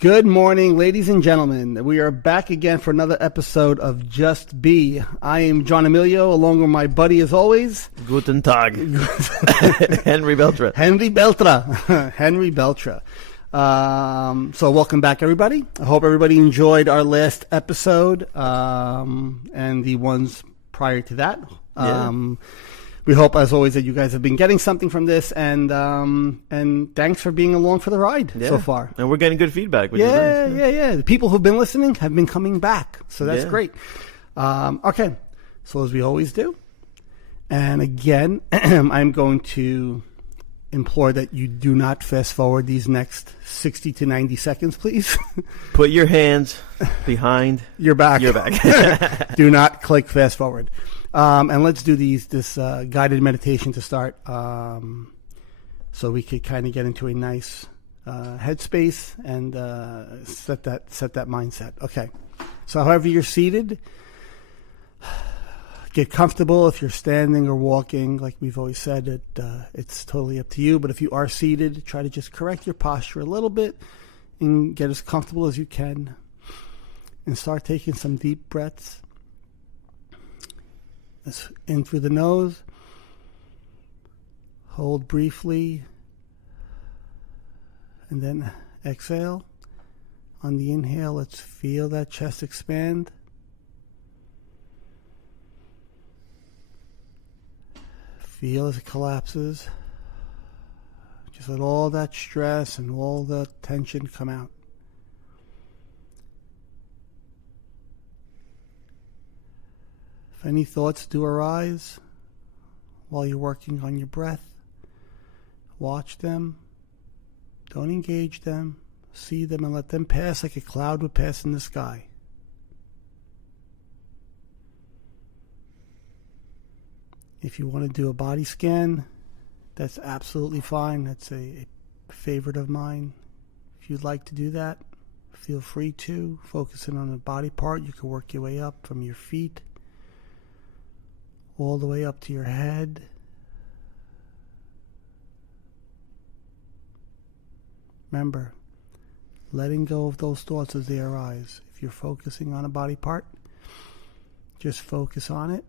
Good morning, ladies and gentlemen. We are back again for another episode of Just Be. I am John Emilio, along with my buddy, as always. Guten Tag. Henry Beltra. Henry Beltra. So welcome back, everybody. I hope everybody enjoyed our last episode and the ones prior to that. We hope, as always, that you guys have been getting something from this, and thanks for being along for the ride so far. And we're getting good feedback. Which is nice. The people who've been listening have been coming back, so that's great. Okay, so as we always do, and again, I'm going to implore that you do not fast forward these next 60 to 90 seconds, please. Put your hands behind your back. Do not click fast forward. And let's do this guided meditation to start, so we could kind of get into a nice headspace and set that mindset. Okay, so however you're seated, get comfortable. If you're standing or walking, like we've always said, it's totally up to you. But if you are seated, try to just correct your posture a little bit and get as comfortable as you can, and start taking some deep breaths. In through the nose, hold briefly, and then exhale. On the inhale, let's feel that chest expand. Feel as it collapses. Just let all that stress and all the tension come out. If any thoughts do arise while you're working on your breath, watch them. Don't engage them. See them and let them pass like a cloud would pass in the sky. If you want to do a body scan, that's absolutely fine. That's a favorite of mine. If you'd like to do that, feel free to. Focusing on a body part, you can work your way up from your feet all the way up to your head. Remember, letting go of those thoughts as they arise. If you're focusing on a body part, just focus on it.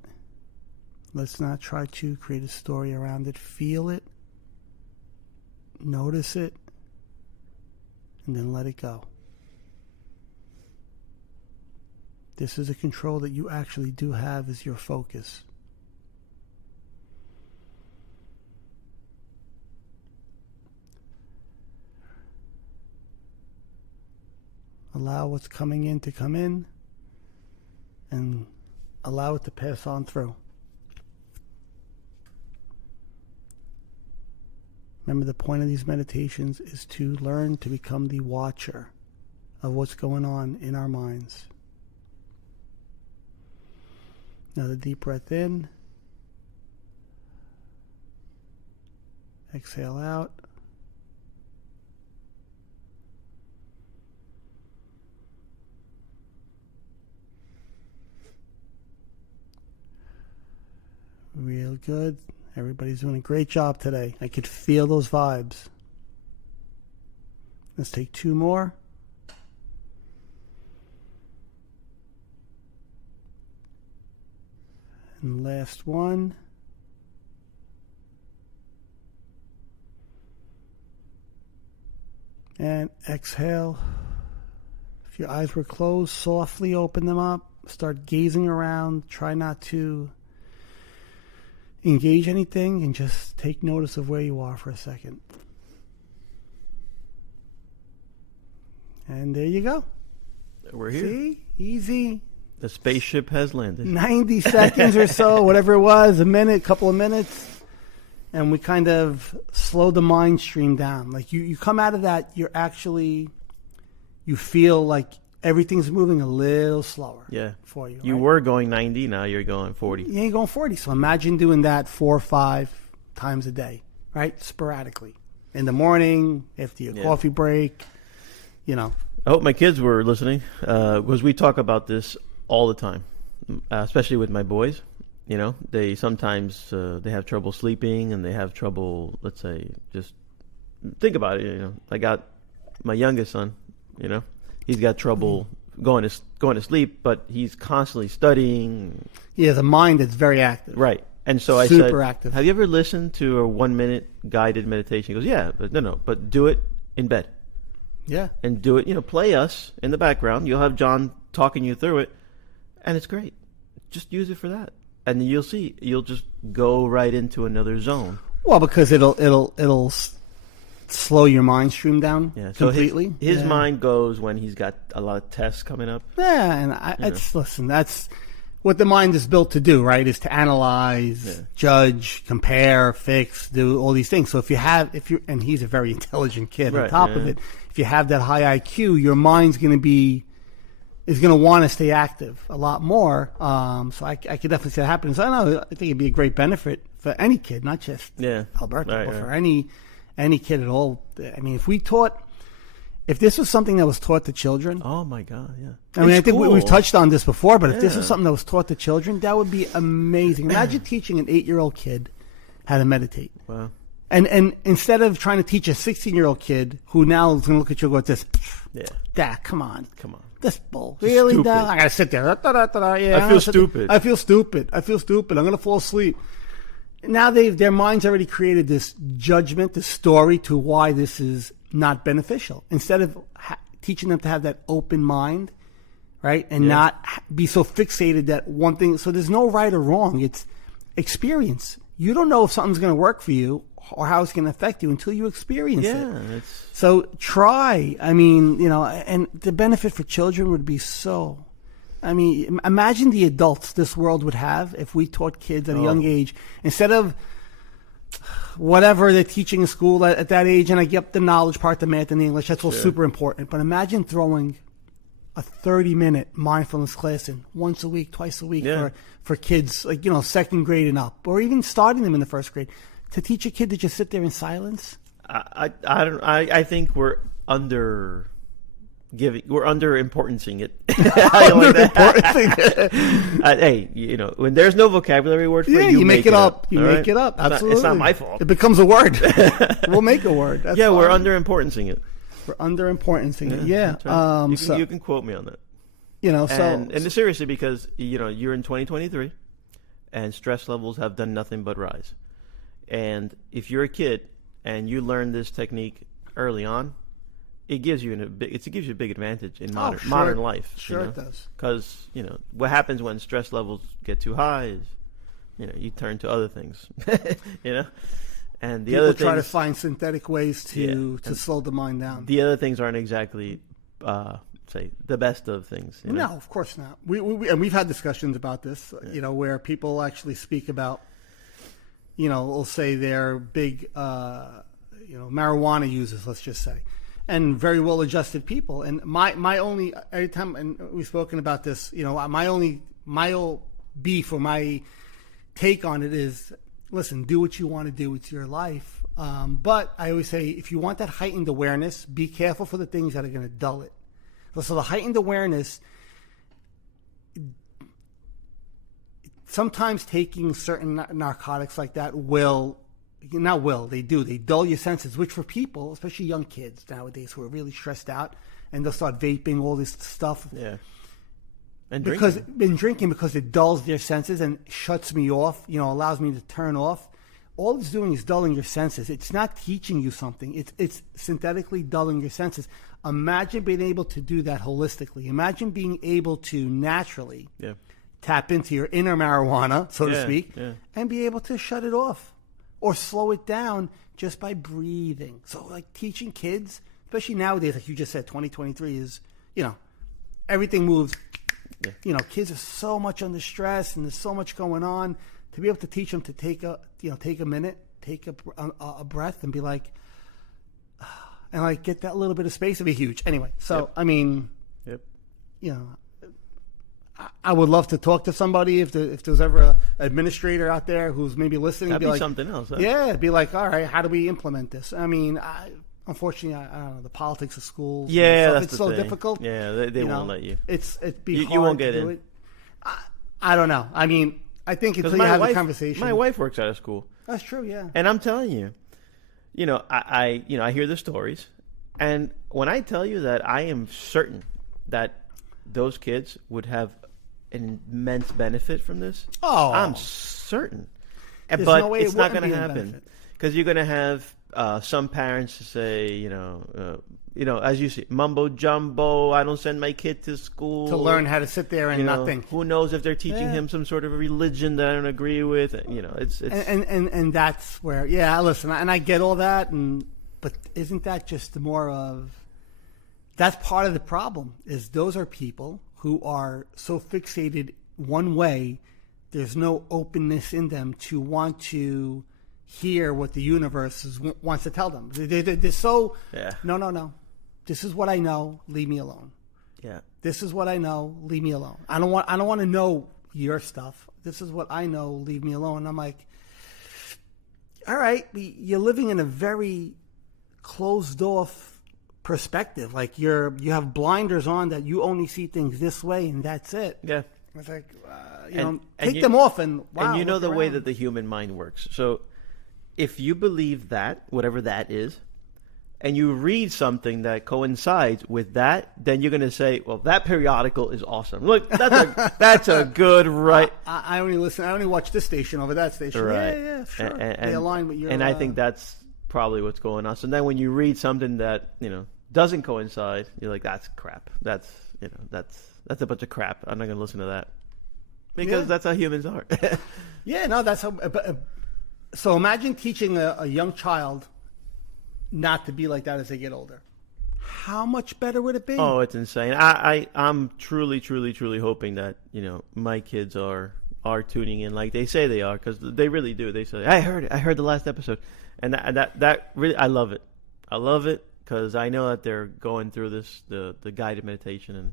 Let's not try to create a story around it. Feel it, notice it, and then let it go. This is a control that you actually do have as your focus. Allow what's coming in to come in, and allow it to pass on through. Remember, the point of these meditations is to learn to become the watcher of what's going on in our minds. Another deep breath in. Exhale out. Real good. Everybody's doing a great job today. I could feel those vibes. Let's take two more. And last one. And exhale. If your eyes were closed, softly open them up. Start gazing around. Try not to engage anything, and just take notice of where you are for a second. And there you go. We're here. See? Easy. The spaceship has landed. 90 seconds or so, whatever it was, a minute, couple of minutes. And we kind of slow the mind stream down. Like you come out of that, you feel like everything's moving a little slower for you. You were going 90, now you're going 40. Yeah, you're going 40. So imagine doing that 4 or 5 times a day, right? Sporadically. In the morning, after your coffee break, I hope my kids were listening, because we talk about this all the time, especially with my boys. They sometimes they have trouble sleeping, and they have trouble, let's say, just think about it. I got my youngest son, You know, he's got trouble going to sleep, but he's constantly studying. He has a mind that's very active. Right. And so I Super said, active. have you ever listened to a 1-minute guided meditation? He goes, yeah, but no, but do it in bed. Yeah. And do it, play us in the background. You'll have John talking you through it, and it's great. Just use it for that. And you'll see, you'll just go right into another zone. Well, because it'll slow your mind stream down completely. So his mind goes when he's got a lot of tests coming up. Yeah, and listen, that's what the mind is built to do, right? Is to analyze, judge, compare, fix, do all these things. So and he's a very intelligent kid. Right, on top of it, if you have that high IQ, your mind's going to want to stay active a lot more. So I could definitely see that happening. So I think it'd be a great benefit for any kid, not just Alberto, but for any kid at all. I mean, if this was something that was taught to children. Oh my God, yeah. I mean, I think we've touched on this before, but if this was something that was taught to children, that would be amazing. Imagine teaching an 8-year-old kid how to meditate. Wow. And instead of trying to teach a 16-year-old kid who now is going to look at you and go like this, Dad, come on. This bull. Really, Dad? I got to sit there. Yeah, I feel stupid. I feel stupid. I'm going to fall asleep. Now their mind's already created this judgment, this story to why this is not beneficial. Instead of teaching them to have that open mind, right, and not be so fixated that one thing. So there's no right or wrong. It's experience. You don't know if something's going to work for you or how it's going to affect you until you experience it. So try. I mean, and the benefit for children would be so. I mean, imagine the adults this world would have if we taught kids at a young age instead of whatever they're teaching in school at that age. And I get the knowledge part, the math and the English. That's all super important. But imagine throwing a 30-minute mindfulness class in once a week, twice a week for kids, like, second grade and up, or even starting them in the first grade. To teach a kid to just sit there in silence. I think we're under importancing it. Hey, when there's no vocabulary word for it, you make it up. You make it up. Absolutely, it's not my fault. It becomes a word. We'll make a word. That's fine. We're under importancing it. We're under importancing it. Yeah. Right. You can quote me on that. And seriously, because you're in 2023, and stress levels have done nothing but rise. And if you're a kid and you learn this technique early on, it gives you a big advantage in modern life. Sure, it does. Because what happens when stress levels get too high is you turn to other things. And the other things try to find synthetic ways to slow the mind down. The other things aren't exactly say the best of things. No, of course not. We've had discussions about this. Where people actually speak about. We'll say they're big, marijuana users, let's just say, and very well-adjusted people. And my only, every time, and we've spoken about this, my beef or my take on it is, listen, do what you want to do. It's your life. But I always say, if you want that heightened awareness, be careful for the things that are going to dull it. So the heightened awareness, sometimes taking certain narcotics like that they dull your senses, which for people, especially young kids nowadays who are really stressed out, and they'll start vaping all this stuff. Yeah. And drinking because it dulls their senses and shuts me off, allows me to turn off. All it's doing is dulling your senses. It's not teaching you something. It's synthetically dulling your senses. Imagine being able to do that holistically. Imagine being able to naturally tap into your inner marijuana, so to speak, and be able to shut it off or slow it down just by breathing. So like teaching kids, especially nowadays, like you just said, 2023 is, everything moves. Yeah. Kids are so much under stress and there's so much going on. To be able to teach them to take a minute, take a breath and be like, and like get that little bit of space would be huge. Anyway, so, I mean, I would love to talk to somebody if there's ever an administrator out there who's maybe listening. That'd be be like, something else. Huh? Yeah, be like, all right, how do we implement this? I mean, unfortunately, I don't know, the politics of schools. Yeah, that's it's the so thing. difficult. Yeah, they won't let you. It'd be hard you won't get to do in. it. I don't know. I mean, I think until you have the conversation. My wife works out of school. That's true. Yeah. And I'm telling you, I hear the stories, And when I tell you that I am certain that those kids would have an immense benefit from this, I'm certain. There's but no way it's it not wouldn't going to be a happen benefit. because you're going to have some parents to say, as you see, mumbo jumbo. I don't send my kid to school To learn how to sit there and not think. Who knows if they're teaching him some sort of a religion that I don't agree with? It's and that's where listen, and I get all that, but isn't that just more of that's part of the problem? Is those are people who are so fixated one way, there's no openness in them to want to hear what the universe wants to tell them. They're so no. This is what I know. Leave me alone. Yeah. This is what I know. Leave me alone. I don't want to know your stuff. This is what I know. Leave me alone. And I'm like, all right, you're living in a very closed off perspective. Like you have blinders on that you only see things this way, and that's it. Yeah. It's like take them off and wow. And you know the around. way that the human mind works. So if you believe that, whatever that is, and you read something that coincides with that, then you're going to say, well, that periodical is awesome. Look, that's a good right. I only listen. I only watch this station over that station. Right. Yeah, sure. And they align with your. And I think that's probably what's going on. So then when you read something that, doesn't coincide, you're like, that's crap. That's a bunch of crap. I'm not going to listen to that. Because that's how humans are. That's how. So imagine teaching a young child not to be like that as they get older. How much better would it be? Oh, it's insane. I'm truly, truly, truly hoping that, my kids are tuning in like they say they are, because they really do. They say, I heard the last episode. And that really, I love it. I love it because I know that they're going through this, the guided meditation. And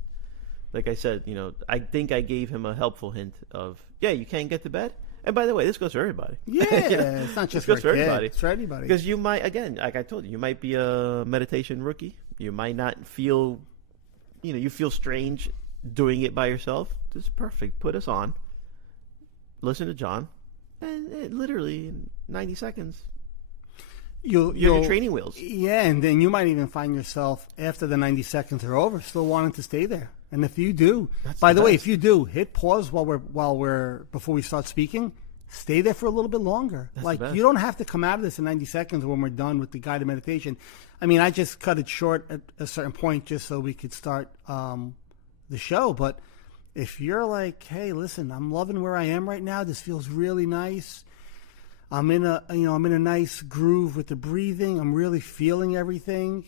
like I said, I think I gave him a helpful hint of, you can't get to bed. And by the way, this goes for everybody. Yeah, it's not just for everybody. It's for anybody. Because you might, again, like I told you, you might be a meditation rookie. You might not feel, you feel strange doing it by yourself. This is perfect. Put us on. Listen to John. And literally in 90 seconds, you're your training wheels. Yeah, and then you might even find yourself, after the 90 seconds are over, still wanting to stay there. And if you do, by the way, if you do, hit pause before we start speaking, stay there for a little bit longer. Like, you don't have to come out of this in 90 seconds when we're done with the guided meditation. I mean, I just cut it short at a certain point just so we could start the show. But if you're like, hey, listen, I'm loving where I am right now. This feels really nice. I'm in a nice groove with the breathing. I'm really feeling everything.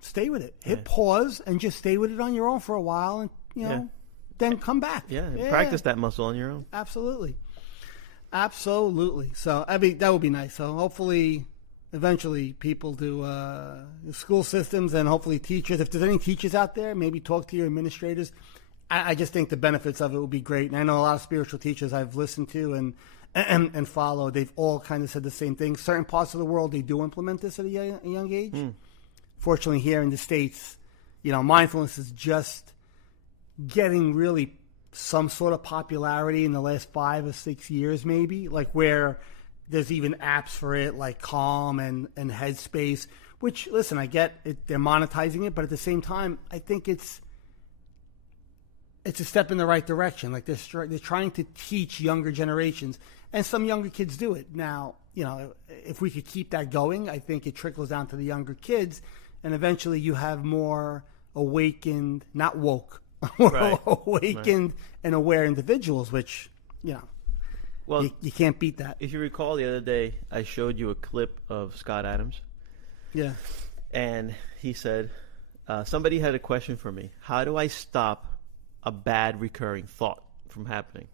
Stay with it. Hit pause and just stay with it on your own for a while, and then come back. Practice that muscle on your own. Absolutely. So I mean, that would be nice. So hopefully, eventually, people do school systems and hopefully teachers. If there's any teachers out there, maybe talk to your administrators. I just think the benefits of it would be great. And I know a lot of spiritual teachers I've listened to and follow. They've all kind of said the same thing. Certain parts of the world, they do implement this at a young age. Fortunately, here in the States, mindfulness is just getting really some sort of popularity in the last 5 or 6 years, maybe, like where there's even apps for it, like Calm and Headspace, which, listen, I get it, they're monetizing it, but at the same time, I think it's a step in the right direction. Like they're trying to teach younger generations, and some younger kids do it. Now, if we could keep that going, I think it trickles down to the younger kids. And eventually you have more awakened, not woke, awakened and aware individuals, which, well, you can't beat that. If you recall the other day, I showed you a clip of Scott Adams. Yeah. And he said, somebody had a question for me. How do I stop a bad recurring thought from happening?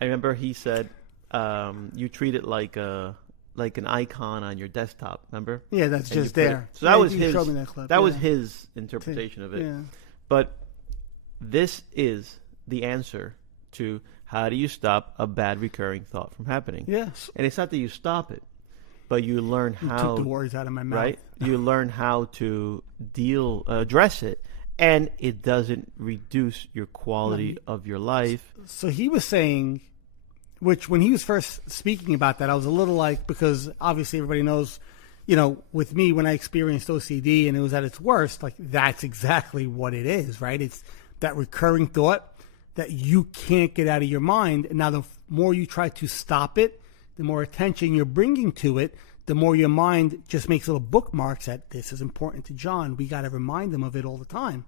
I remember he said, you treat it like an icon on your desktop, remember? Yeah, that's just there. So that was his. Showed me that clip. That was his interpretation of it. Yeah. But this is the answer to how do you stop a bad recurring thought from happening? Yes. And it's not that you stop it, but you learn how. You took the words out of my mouth. Right. You learn how to address it, and it doesn't reduce your quality of your life. So he was saying. Which, when he was first speaking about that, I was a little like, because obviously everybody knows, with me, when I experienced OCD and it was at its worst, like that's exactly what it is, right? It's that recurring thought that you can't get out of your mind. And now the more you try to stop it, the more attention you're bringing to it, the more your mind just makes little bookmarks that this is important to John. We got to remind him of it all the time,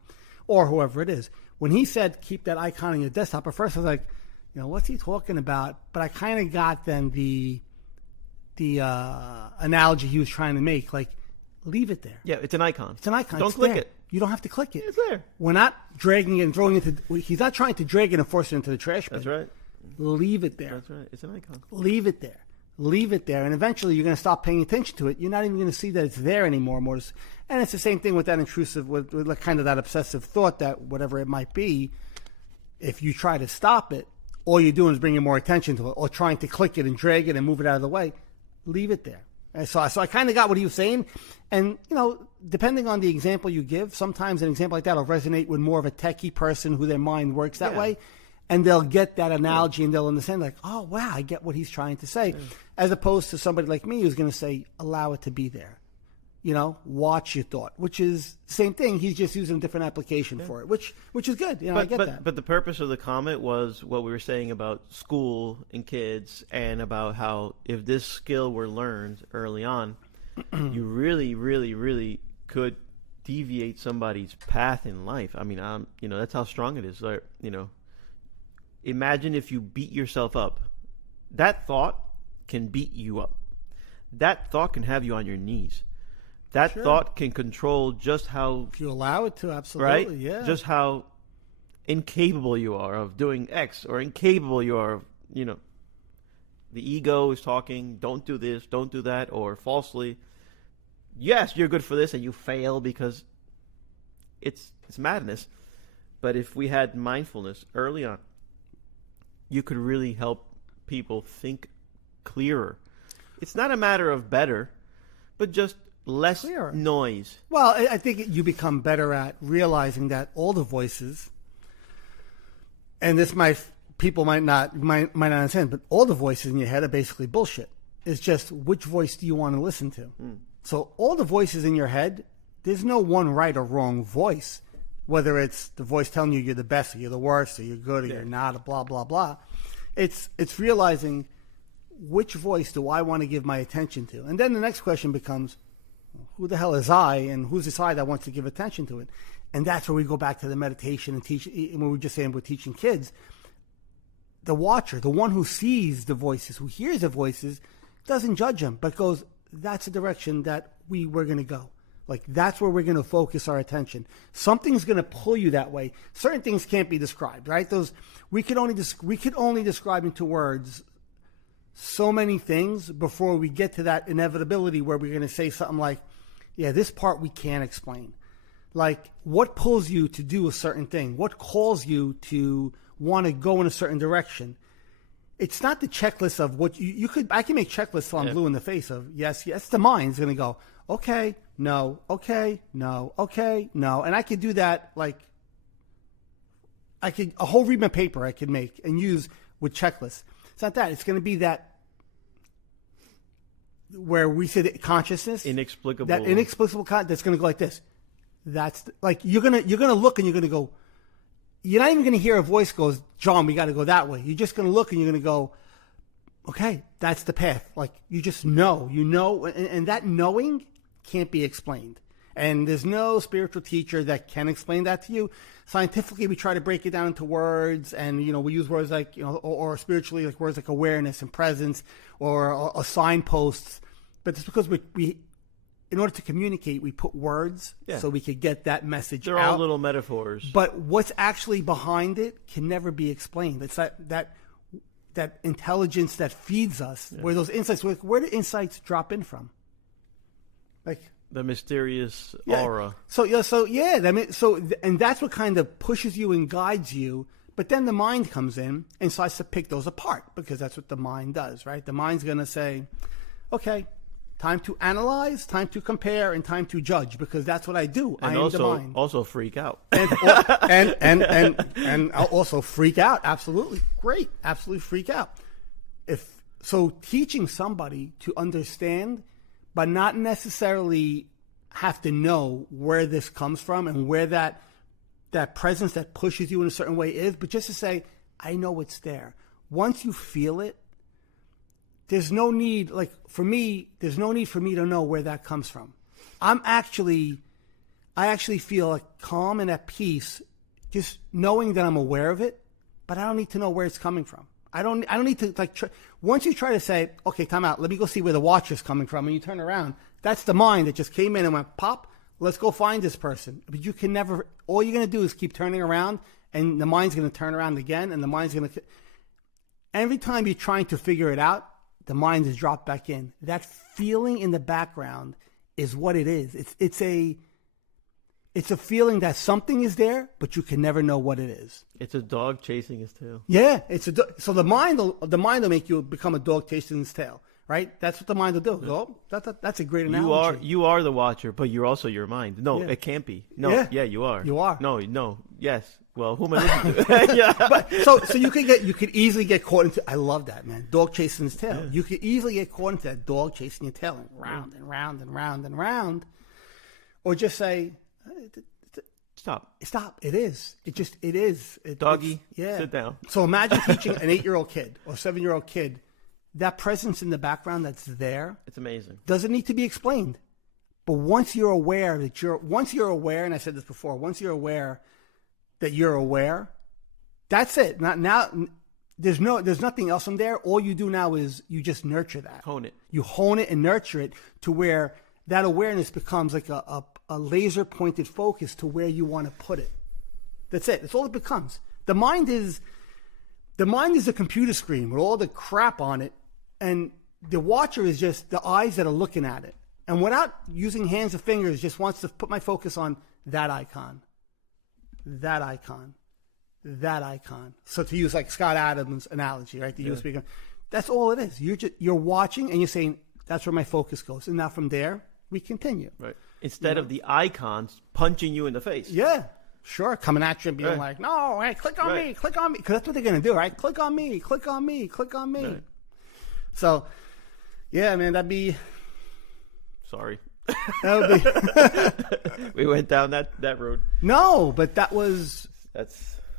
or whoever it is. When he said, keep that icon on your desktop, at first I was like, what's he talking about? But I kind of got then the analogy he was trying to make, like, leave it there. Yeah, it's an icon. It's an icon. Don't click it. You don't have to click it. It's there. We're not dragging it and throwing it into. He's not trying to drag it and force it into the trash bin. That's right. Leave it there. That's right. It's an icon. Leave it there. Leave it there, and eventually you're going to stop paying attention to it. You're not even going to see that it's there anymore. And it's the same thing with that intrusive, with like kind of that obsessive thought that whatever it might be, if you try to stop it, all you're doing is bringing more attention to it, or trying to click it and drag it and move it out of the way. Leave it there. And so I kind of got what he was saying, and depending on the example you give, sometimes an example like that will resonate with more of a techie person who their mind works that way. And they'll get that analogy and they'll understand, like, oh, wow, I get what he's trying to say. As opposed to somebody like me who's going to say, allow it to be there. Watch your thought, which is the same thing. He's just using a different application for it, which is good. I get that. But the purpose of the comment was what we were saying about school and kids, and about how if this skill were learned early on, you really, really, really could deviate somebody's path in life. I mean, that's how strong it is. Like, imagine if you beat yourself up. That thought can beat you up. That thought can have you on your knees. That thought can control just how... If you allow it to, absolutely, right? Yeah. Just how incapable you are of doing X, or incapable you are of, the ego is talking, don't do this, don't do that, or falsely, yes, you're good for this, and you fail because it's madness. But if we had mindfulness early on, you could really help people think clearer. It's not a matter of better, but just less noise. Well, I think you become better at realizing that all the voices, and this people might not understand, but all the voices in your head are basically bullshit. It's just which voice do you want to listen to? So all the voices in your head, there's no one right or wrong voice. Whether it's the voice telling you you're the best, or you're the worst, or you're good, or you're not, or blah, blah, blah. It's realizing which voice do I want to give my attention to? And then the next question becomes, who the hell is I, and who's this I that wants to give attention to it? And that's where we go back to the meditation and teach. And we were just saying we're teaching kids. The watcher, the one who sees the voices, who hears the voices, doesn't judge them, but goes, that's the direction that we're going to go. Like, that's where we're going to focus our attention. Something's going to pull you that way. Certain things can't be described, right? We could only describe into words so many things before we get to that inevitability where we're going to say something like, yeah, this part we can't explain. Like, what pulls you to do a certain thing? What calls you to want to go in a certain direction? It's not the checklist of what you could. I can make checklists till I'm blue in the face of yes. The mind's going to go, okay, no, okay, no, okay, no. And I could do that, like, a whole ream of paper I could make and use with checklists. It's not that. It's going to be that where we said consciousness. Inexplicable. That inexplicable that's going to go like this. That's like, you're going to look and you're going to go, you're not even going to hear a voice goes, John, we got to go that way. You're just going to look and you're going to go, okay, that's the path. Like, you just know, and that knowing can't be explained. And there's no spiritual teacher that can explain that to you. Scientifically, we try to break it down into words, and, we use words like, or spiritually, like words like awareness and presence, or signposts. But it's because we in order to communicate, we put words so we could get that message out. They're all little metaphors. But what's actually behind it can never be explained. It's that intelligence that feeds us, where those insights, where do insights drop in from? Like the mysterious aura. And that's what kind of pushes you and guides you. But then the mind comes in and starts to pick those apart, because that's what the mind does, right? The mind's going to say, okay, time to analyze, time to compare, and time to judge, because that's what I do. And I am the mind. Also freak out. And I'll also freak out. Absolutely. Great. Absolutely freak out. So teaching somebody to understand but not necessarily have to know where this comes from and where that presence that pushes you in a certain way is, but just to say, I know it's there. Once you feel it, there's no need, like for me, there's no need for me to know where that comes from. I actually feel like calm and at peace just knowing that I'm aware of it, but I don't need to know where it's coming from. I don't need to once you try to say, okay, time out, let me go see where the watch is coming from, and you turn around, that's the mind that just came in and went, pop, let's go find this person. But you can never, all you're going to do is keep turning around, and the mind's going to turn around again, and the mind's going to, every time you're trying to figure it out, the mind is dropped back in. That feeling in the background is what it is. It's a feeling that something is there, but you can never know what it is. It's a dog chasing his tail. Yeah, so the mind will make you become a dog chasing his tail, right? That's what the mind will do. Go, that's a great analogy. You are the watcher, but you're also your mind. No, it can't be. No, yeah, you are. You are. No, yes. Well, who am I listening to? Yeah. But so you could easily get caught into. I love that, man. Dog chasing his tail. Yeah. You could easily get caught into that dog chasing your tail, and round and round and round and round, or just say. Stop. It is. It is. Doggy, sit down. So imagine teaching an 8-year-old kid or 7-year-old kid that presence in the background that's there. It's amazing. Doesn't need to be explained. But once you're aware, and I said this before, once you're aware that you're aware, that's it. Now, there's nothing else from there. All you do now is you just nurture that. Hone it. You hone it and nurture it to where that awareness becomes like a laser pointed focus to where you want to put it. That's it. That's all it becomes. The mind is a computer screen with all the crap on it, and the watcher is just the eyes that are looking at it. And without using hands or fingers, just wants to put my focus on that icon, that icon, that icon. So to use like Scott Adams' analogy, right? The USB, that's all it is. You're watching and you're saying, that's where my focus goes. And now from there, we continue. Right. Instead of the icons punching you in the face. Yeah, sure. Coming at you and being like, no, hey, click on me. Because that's what they're going to do, right? Click on me. Right. So, yeah, man, that'd be... Sorry. That would be... We went down that road. No, but that's...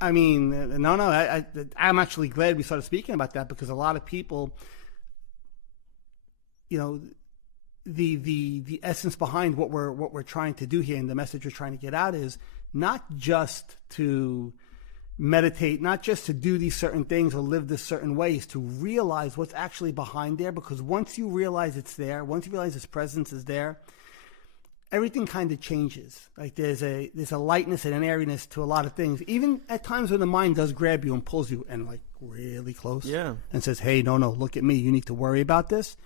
I mean, no. I'm actually glad we started speaking about that because a lot of people, you know... The essence behind what we're trying to do here and the message we're trying to get out is not just to meditate, not just to do these certain things or live this certain ways, to realize what's actually behind there. Because once you realize it's there, once you realize its presence is there, everything kind of changes. Like there's a lightness and an airiness to a lot of things. Even at times when the mind does grab you and pulls you and like really close, and says, "Hey, no, look at me. You need to worry about this."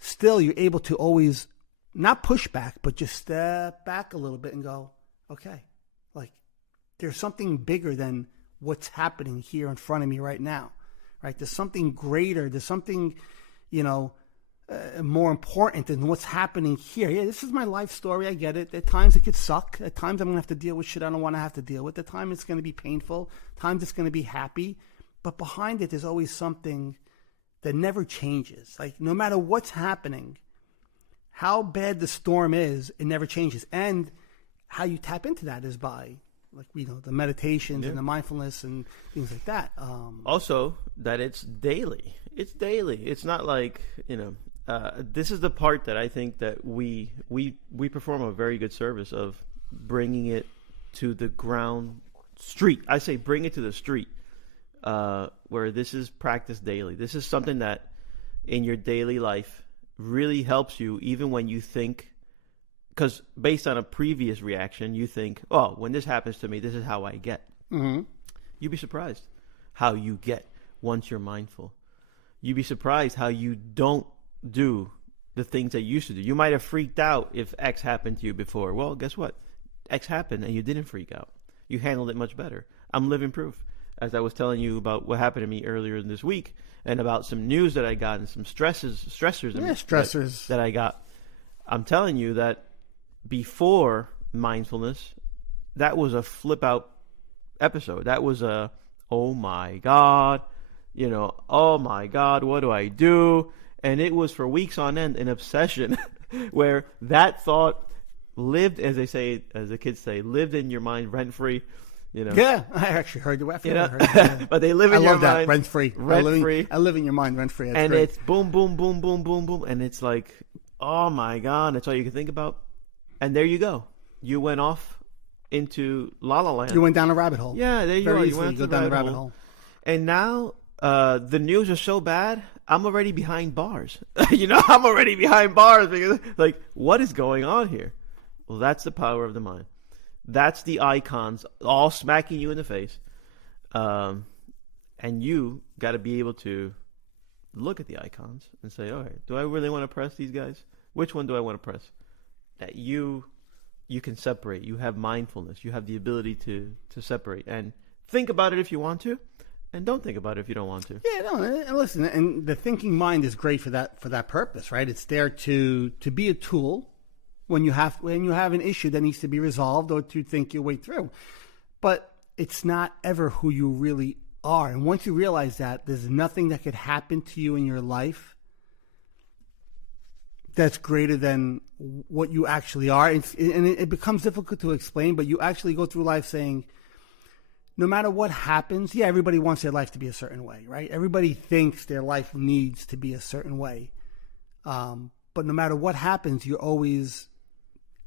Still, you're able to always not push back, but just step back a little bit and go, okay, like there's something bigger than what's happening here in front of me right now, right? There's something greater. There's something, more important than what's happening here. Yeah, this is my life story. I get it. At times it could suck. At times I'm going to have to deal with shit I don't want to have to deal with. At times it's going to be painful. At times it's going to be happy. But behind it, there's always something that never changes. Like no matter what's happening, how bad the storm is, it never changes. And how you tap into that is by the meditations and the mindfulness and things like that. Also that it's daily. It's daily. It's not like, this is the part that I think that we perform a very good service of bringing it to the ground street. I say bring it to the street. Where this is practiced daily. This is something that in your daily life really helps you even when you think, because based on a previous reaction, you think, oh, when this happens to me, this is how I get. Mm-hmm. You'd be surprised how you get once you're mindful. You'd be surprised how you don't do the things that you used to do. You might have freaked out if X happened to you before. Well, guess what? X happened and you didn't freak out. You handled it much better. I'm living proof. As I was telling you about what happened to me earlier this week and about some news that I got and some stressors that I got. I'm telling you that before mindfulness, that was a flip out episode. That was a, oh my God, oh my God, what do I do? And it was for weeks on end an obsession where that thought lived, as they say, as the kids say, lived in your mind rent free. You know? Yeah, I actually heard you. But they live in your mind. I love that, rent free. Rent free. I live in your mind rent free. And great. It's boom, boom, boom, boom, boom, boom. And it's like, oh my God, that's all you can think about. And there you go. You went off into La La Land. You went down a rabbit hole. Yeah, there you go. You went down the rabbit hole. And now the news is so bad, I'm already behind bars. I'm already behind bars because, like, what is going on here? Well, that's the power of the mind. That's the icons all smacking you in the face. And you got to be able to look at the icons and say, all right, do I really want to press these guys? Which one do I want to press? That you can separate. You have mindfulness. You have the ability to separate. And think about it if you want to, and don't think about it if you don't want to. Yeah, no, and listen, and the thinking mind is great for that purpose, right? It's there to be a tool when you have an issue that needs to be resolved or to think your way through. But it's not ever who you really are. And once you realize that, there's nothing that could happen to you in your life that's greater than what you actually are. And it becomes difficult to explain, but you actually go through life saying, no matter what happens, yeah, everybody wants their life to be a certain way, right? Everybody thinks their life needs to be a certain way. But no matter what happens, you're always,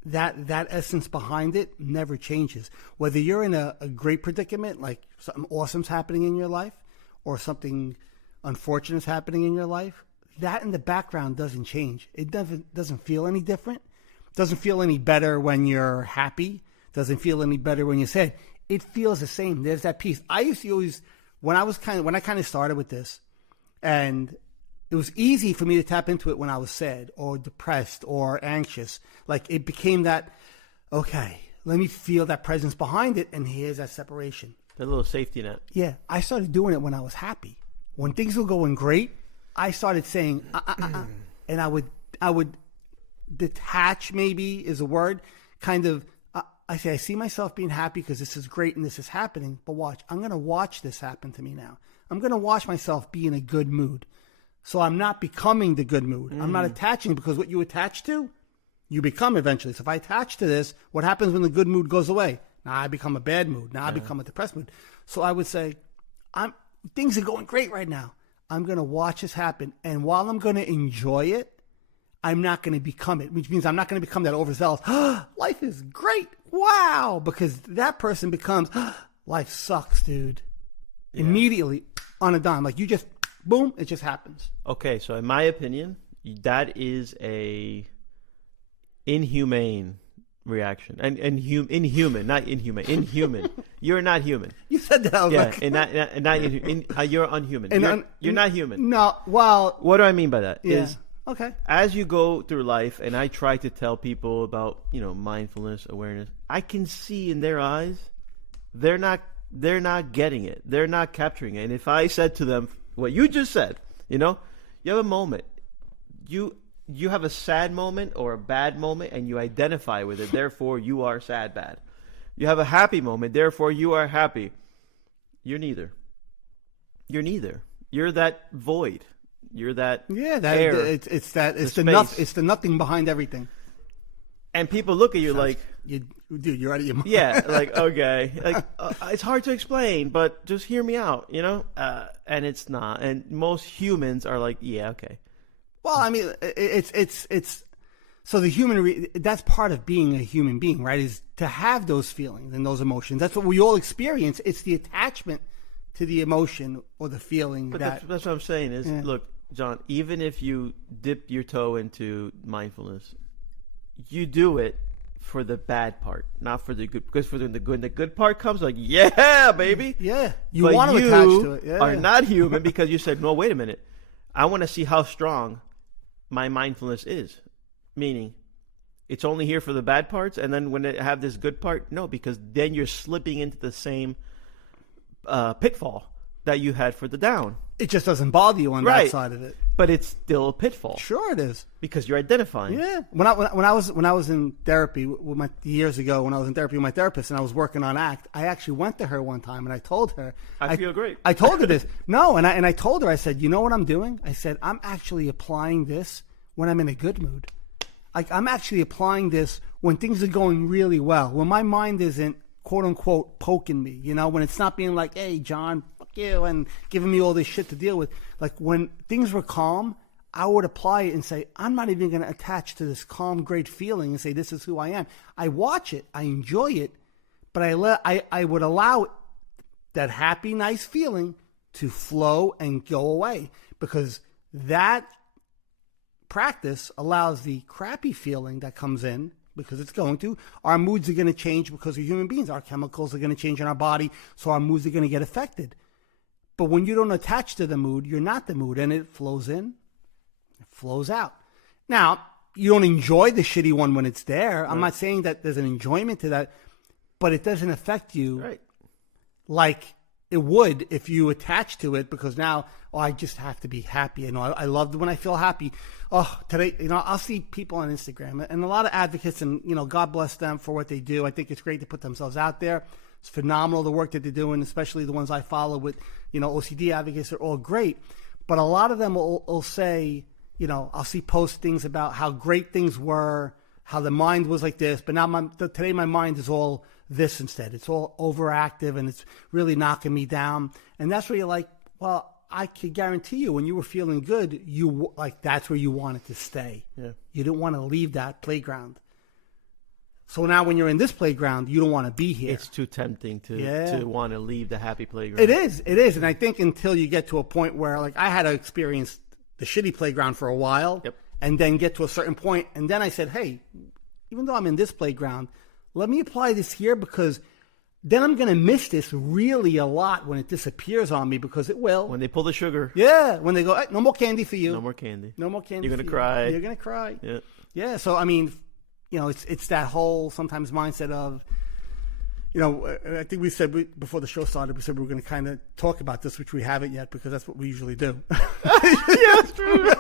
that essence behind it never changes. Whether you're in a great predicament, like something awesome's happening in your life, or something unfortunate's happening in your life, that in the background doesn't change. It doesn't feel any different. Doesn't feel any better when you're happy. Doesn't feel any better when you're sad. It feels the same. There's that piece. I used to always, when I kind of started with this, and it was easy for me to tap into it when I was sad or depressed or anxious. Like, it became that, okay, let me feel that presence behind it, and here's that separation. That little safety net. Yeah, I started doing it when I was happy. When things were going great, I started saying, and I would detach, maybe is a word, kind of. I see myself being happy because this is great and this is happening. But watch, I'm going to watch this happen to me now. I'm going to watch myself be in a good mood. So I'm not becoming the good mood. I'm not attaching, because what you attach to, you become eventually. So if I attach to this, what happens when the good mood goes away? Now I become a bad mood. Now I become a depressed mood. So I would say, things are going great right now. I'm going to watch this happen. And while I'm going to enjoy it, I'm not going to become it, which means I'm not going to become that overzealous. Life is great. Wow. Because that person becomes, life sucks, dude. Yeah. Immediately on a dime. Like, you just, boom, it just happens. Okay. So in my opinion, that is a inhumane reaction. And inhuman, not inhuman. Inhuman. You're not human. You said that. I was like, you're unhuman. You're not human. No. Well, what do I mean by that? Yeah. Okay. As you go through life, and I try to tell people about, mindfulness, awareness, I can see in their eyes, they're not getting it. They're not capturing it. And if I said to them what you just said, you have a moment, you have a sad moment or a bad moment, and you identify with it. Therefore, you are sad, bad. You have a happy moment. Therefore, you are happy. You're neither. You're that void. You're that air. It's the nothing behind everything. And people look at you like, dude, you're out of your mind. Yeah, like, okay, like it's hard to explain, but just hear me out, and it's not. And most humans are like, yeah, okay. Well, I mean, it's so the human. That's part of being a human being, right? Is to have those feelings and those emotions. That's what we all experience. It's the attachment to the emotion or the feeling. But that's what I'm saying is, look, John, even if you dip your toe into mindfulness, you do it for the bad part, not for the good. Because for the good part comes, like, yeah, baby. Yeah, you want to attach to it. Are not human because you said, no, wait a minute. I want to see how strong my mindfulness is. Meaning, it's only here for the bad parts, and then when I have this good part, no, because then you're slipping into the same pitfall that you had for the down. It just doesn't bother you on that side of it. But it's still a pitfall. Sure, it is because you're identifying. Yeah. When I was in therapy years ago, when I was in therapy with my therapist and I was working on ACT, I actually went to her one time and I told her, I feel great. I told her this. No, and I told her, I said, you know what I'm doing? I said, I'm actually applying this when I'm in a good mood. Like, I'm actually applying this when things are going really well, when my mind isn't quote unquote poking me, when it's not being like, hey, John, fuck you, and giving me all this shit to deal with. Like, when things were calm, I would apply it and say, I'm not even going to attach to this calm, great feeling and say, this is who I am. I watch it, I enjoy it, but I would allow that happy, nice feeling to flow and go away, because that practice allows the crappy feeling that comes in, because it's going to. Our moods are going to change because we're human beings. Our chemicals are going to change in our body, so our moods are going to get affected. But when you don't attach to the mood, you're not the mood, and it flows in, it flows out. Now, you don't enjoy the shitty one when it's there. Right. I'm not saying that there's an enjoyment to that, but it doesn't affect you like it would if you attach to it, because now, I just have to be happy. I love when I feel happy. Oh, today, I'll see people on Instagram and a lot of advocates, and, God bless them for what they do. I think it's great to put themselves out there. It's phenomenal, the work that they're doing, especially the ones I follow with, OCD advocates are all great. But a lot of them will say, I'll see postings about how great things were, how the mind was like this, but now today my mind is all this instead. It's all overactive and it's really knocking me down. And that's where you're like, well, I can guarantee you when you were feeling good, that's where you wanted to stay. Yeah. You didn't want to leave that playground. So now when you're in this playground, you don't want to be here. It's too tempting to want to leave the happy playground. It is. And I think until you get to a point where, I had to experience the shitty playground for a while, and then get to a certain point, and then I said, hey, even though I'm in this playground, let me apply this here, because then I'm going to miss this really a lot when it disappears on me, because it will. When they pull the sugar. Yeah, when they go, hey, no more candy for you. No more candy. No more candy. You're going to cry. You're going to cry. Yeah. Yeah, so, I mean, it's that whole sometimes mindset of, I think we said before the show started, we said we were going to kind of talk about this, which we haven't yet, because that's what we usually do. Yeah, that's true.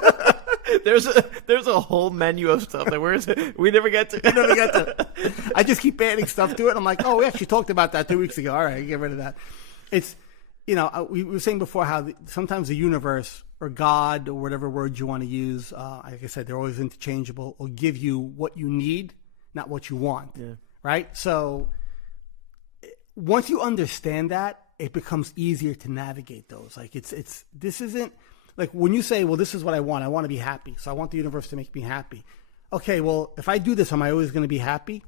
There's a whole menu of stuff that we never get to. I just keep adding stuff to it. I'm like, we actually talked about that 2 weeks ago. All right, get rid of that. It's, we were saying before how sometimes the universe or God or whatever word you want to use, like I said, they're always interchangeable, will give you what you need, not what you want. Yeah. Right? So once you understand that, it becomes easier to navigate those. Like this isn't like when you say, well, this is what I want to be happy. So I want the universe to make me happy. Okay, well, if I do this, am I always going to be happy?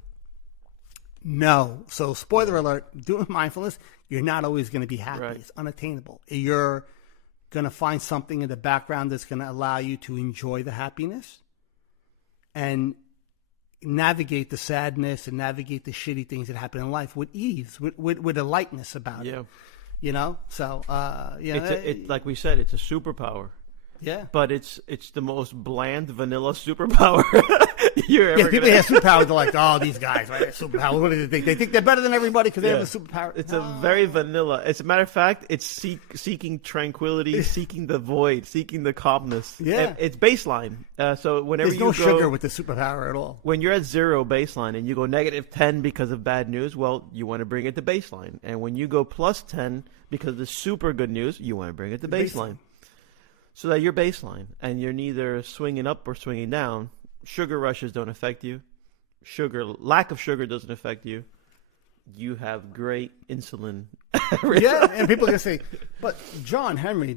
No. So spoiler alert, doing mindfulness, you're not always going to be happy. Right. It's unattainable. You're going to find something in the background that's going to allow you to enjoy the happiness and navigate the sadness and navigate the shitty things that happen in life with ease, with a lightness about it. So it's like we said, it's a superpower. Yeah, but it's the most bland vanilla superpower you're ever. Yeah, people have superpowers. They're like, oh, these guys, right? Superpower. What do they think? They think they're better than everybody because they have a superpower. It's a very vanilla. As a matter of fact, it's seeking tranquility, seeking the void, seeking the calmness. Yeah, and it's baseline. So whenever there's no sugar with the superpower at all. When you're at zero baseline and you go -10 because of bad news, well, you want to bring it to baseline. And when you go +10 because of the super good news, you want to bring it to baseline. So that you're baseline, and you're neither swinging up or swinging down. Sugar rushes don't affect you. Lack of sugar doesn't affect you. You have great insulin. Yeah, and people are going to say, but John Henry,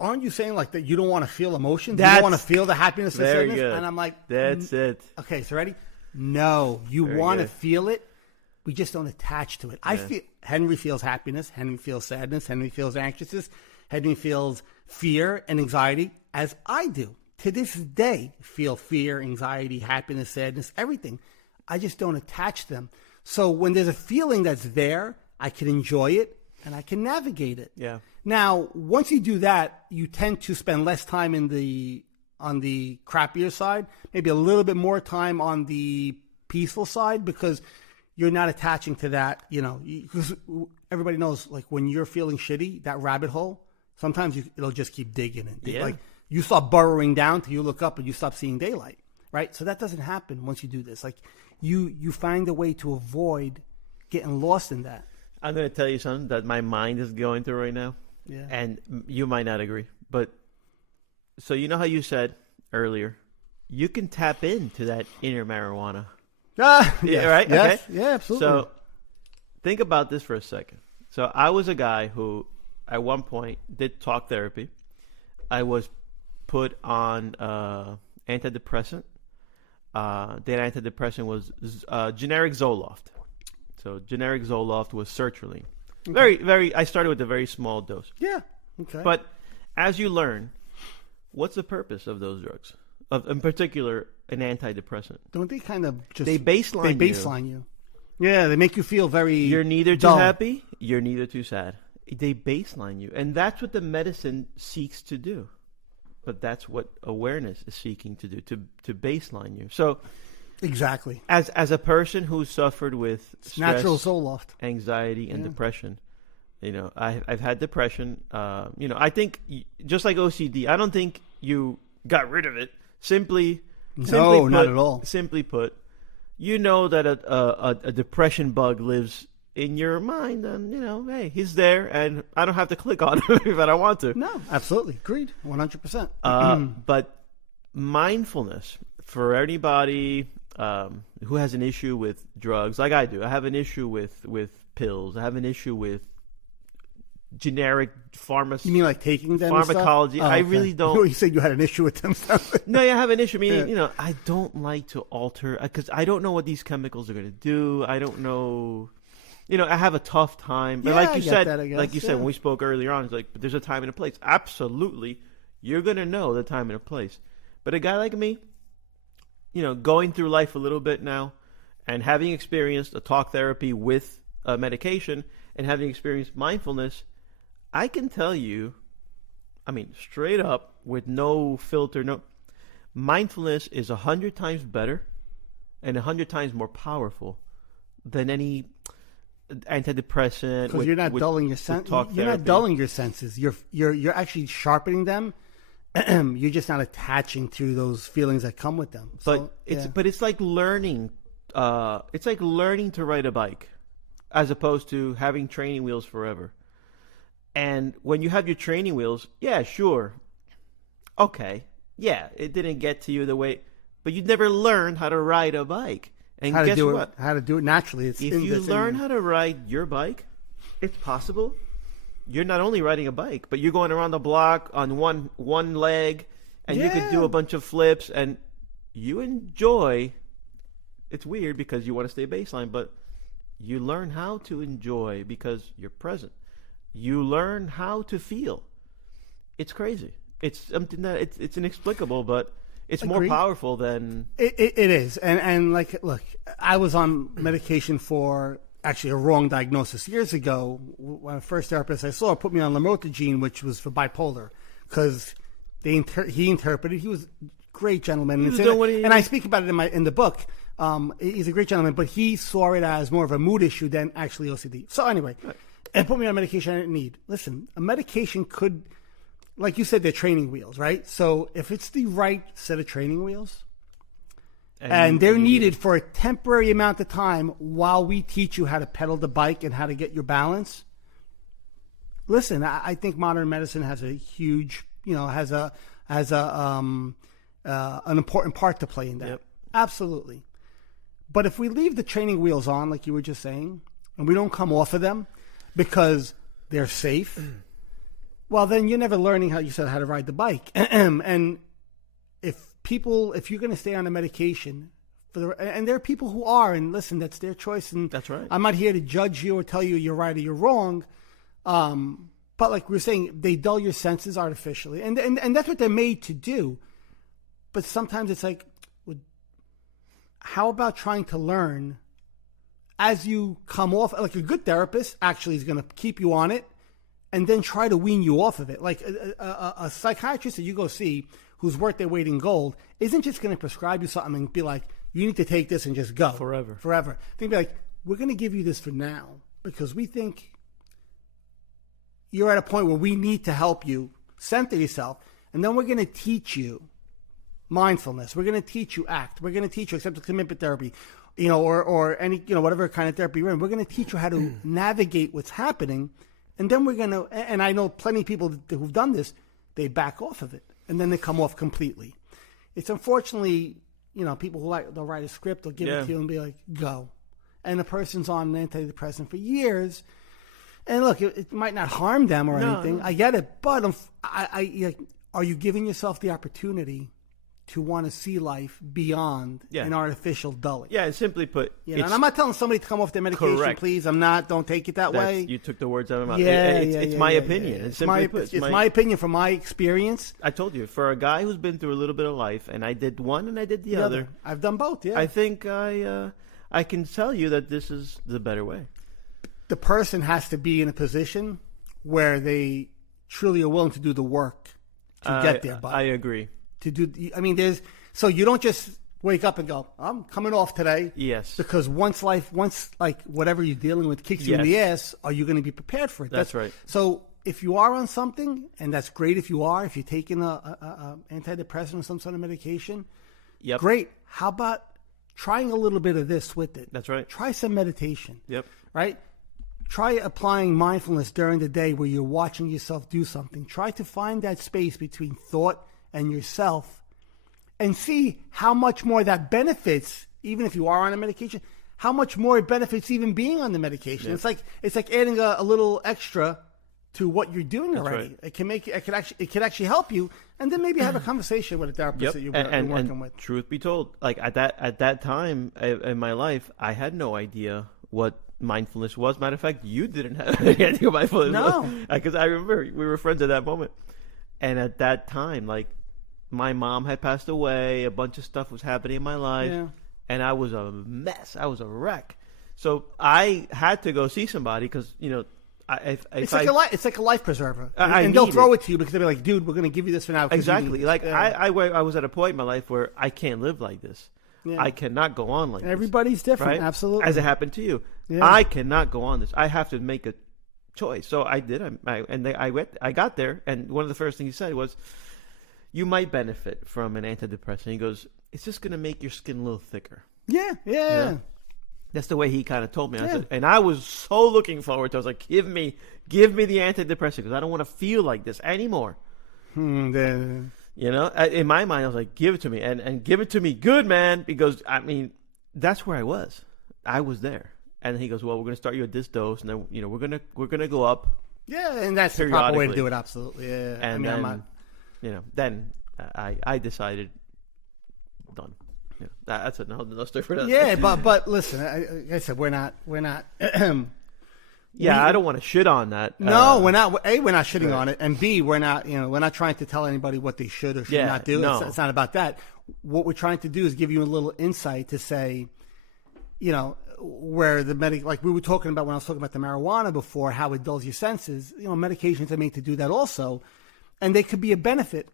aren't you saying like that you don't want to feel emotions? You don't want to feel the happiness and sadness? Good. And I'm like, that's it. Okay, so ready? No, you want to feel it. We just don't attach to it. Yeah. Henry feels happiness. Henry feels sadness. Henry feels anxiousness. Henry feels fear and anxiety, as I do. To this day, feel fear, anxiety, happiness, sadness, everything. I just don't attach them. So when there's a feeling that's there, I can enjoy it and I can navigate it. Yeah. Now, once you do that, you tend to spend less time on the crappier side, maybe a little bit more time on the peaceful side, because you're not attaching to that, because everybody knows, like, when you're feeling shitty, that rabbit hole, sometimes it'll just keep digging and like you start burrowing down till you look up and you stop seeing daylight, right? So that doesn't happen once you do this. Like, you find a way to avoid getting lost in that. I'm going to tell you something that my mind is going through right now. Yeah. And you might not agree, but so you know how you said earlier, you can tap into that inner marijuana. Yes, yeah, right? Yes. Okay. Yeah, absolutely. So think about this for a second. So I was a guy who at one point did talk therapy. I was put on antidepressant. That antidepressant was generic Zoloft. So generic Zoloft was sertraline. Okay. I started with a very small dose. Yeah. Okay. But as you learn, what's the purpose of those drugs? In particular, an antidepressant. Don't they kind of just... They baseline you. Yeah, they make you feel very You're neither dull. too happy, you're neither too sad. They baseline you. And that's what the medicine seeks to do. But that's what awareness is seeking to do, to baseline you. So... Exactly. As a person who suffered with stress, natural Zoloft, anxiety, and depression, I've had depression. I think just like OCD, I don't think you got rid of it. Simply not at all. Simply put, you know that a depression bug lives in your mind, and hey, he's there, and I don't have to click on him if I don't want to. No, absolutely, agreed, 100%. But mindfulness for anybody who has an issue with drugs, like I do. I have an issue with pills. I have an issue with generic You mean like taking them? Pharmacology. Oh, okay. I really don't. You said you had an issue with them. No, I have an issue. Meaning, I don't like to alter because I don't know what these chemicals are going to do. I don't know. I have a tough time. But like you said, when we spoke earlier on, it's like, but there's a time and a place. Absolutely, you're going to know the time and a place. But a guy like me, going through life a little bit now, and having experienced a talk therapy with medication, and having experienced mindfulness. I can tell you, straight up, with no filter, mindfulness is 100 times better and 100 times more powerful than any antidepressant. Because you're not dulling your senses. You're not dulling your senses. You're actually sharpening them. You're just not attaching to those feelings that come with them. But it's like learning. It's like learning to ride a bike, as opposed to having training wheels forever. And when you have your training wheels, yeah, sure. Okay. Yeah, it didn't get to you the way, but you never learned how to ride a bike. And guess what? How to do it naturally. If you learn how to ride your bike, it's possible. You're not only riding a bike, but you're going around the block on one leg, and you could do a bunch of flips, and you enjoy. It's weird because you want to stay baseline, but you learn how to enjoy because you're present. You learn how to feel. It's crazy. It's something that it's inexplicable, but it's more powerful than it is. And like, look, I was on medication for actually a wrong diagnosis years ago. When the first therapist I saw put me on lamotrigine, which was for bipolar, because he interpreted. He was a great gentleman, and I speak about it in the book. He's a great gentleman, but he saw it as more of a mood issue than actually OCD. So anyway. Right. And put me on a medication I didn't need. Listen, a medication could, like you said, they're training wheels, right? So if it's the right set of training wheels, and they're needed for a temporary amount of time while we teach you how to pedal the bike and how to get your balance, listen, I think modern medicine has a huge, has an important part to play in that. Yep. Absolutely. But if we leave the training wheels on, like you were just saying, and we don't come off of them, because they're safe, well, then you're never learning how to ride the bike. And if you're going to stay on a medication, and there are people who are, and listen, that's their choice. And that's right. I'm not here to judge you or tell you you're right or you're wrong. But like we were saying, they dull your senses artificially. And that's what they're made to do. But sometimes it's like, how about trying to learn as you come off? Like a good therapist actually is going to keep you on it and then try to wean you off of it. Like a psychiatrist that you go see who's worth their weight in gold isn't just going to prescribe you something and be like, you need to take this and just go. Forever. They'd be like, we're going to give you this for now because we think you're at a point where we need to help you center yourself. And then we're going to teach you mindfulness. We're going to teach you ACT. We're going to teach you acceptance commitment therapy, or any, whatever kind of therapy you're in. We're going to teach you how to navigate what's happening. And then we're going to, and I know plenty of people who've done this, they back off of it and then they come off completely. It's unfortunately, people who they'll write a script, they'll give it to you and be like, go. And the person's on an antidepressant for years. And look, it might not harm them or anything. I get it. But are you giving yourself the opportunity to want to see life beyond an artificial dulling? Yeah, and simply put. And I'm not telling somebody to come off their medication, correct. Please. I'm not. Don't take it that way. You took the words out of my mouth. It's my opinion. It's my opinion from my experience. I told you, for a guy who's been through a little bit of life, and I did one and I did the other. I've done both, I think I can tell you that this is the better way. The person has to be in a position where they truly are willing to do the work to get there. But I agree. So you don't just wake up and go, I'm coming off today. Yes. Because once whatever you're dealing with kicks you in the ass, are you going to be prepared for it? That's right. So if you are on something, and that's great if you're taking a antidepressant or some sort of medication, great. How about trying a little bit of this with it? That's right. Try some meditation. Yep. Right? Try applying mindfulness during the day where you're watching yourself do something. Try to find that space between thought and yourself and see how much more that benefits, even if you are on a medication, how much more it benefits even being on the medication. Yeah. It's like adding a little extra to what you're doing already. Right. It could actually help you, and then maybe have a conversation with a therapist that you've been working with. Truth be told, like at that time in my life, I had no idea what mindfulness was. Matter of fact, you didn't have any idea what mindfulness was. Because I remember we were friends at that moment. And at that time, like, my mom had passed away, a bunch of stuff was happening in my life, and I was a mess. I was a wreck. So I had to go see somebody because, it's like a life preserver. And they'll throw it to you because they'll be like, dude, we're going to give you this for now. Exactly. Like, I was at a point in my life where I can't live like this. Yeah. I cannot go on like this. Everybody's different, right? Absolutely. As it happened to you. Yeah. I cannot go on this. I have to make a choice. So I did. I got there, and one of the first things he said was, you might benefit from an antidepressant. He goes, it's just going to make your skin a little thicker. Yeah. That's the way he kind of told me. I said, and I was so looking forward to it. I was like, give me the antidepressant because I don't want to feel like this anymore. In my mind, I was like, give it to me, and give it to me good, man, because, that's where I was. I was there. And he goes, well, we're going to start you at this dose, and then, we're going to go up. Yeah, and that's the proper way to do it, absolutely. Yeah. And then I decided, done. That's another story for that. Yeah, but listen, like I said, we're not. I don't want to shit on that. No, we're not. A, we're not shitting on it, and B, we're not trying to tell anybody what they should or should not do. No. It's not about that. What we're trying to do is give you a little insight to say, where the like we were talking about when I was talking about the marijuana before, how it dulls your senses. Medications are made to do that also, and they could be a benefit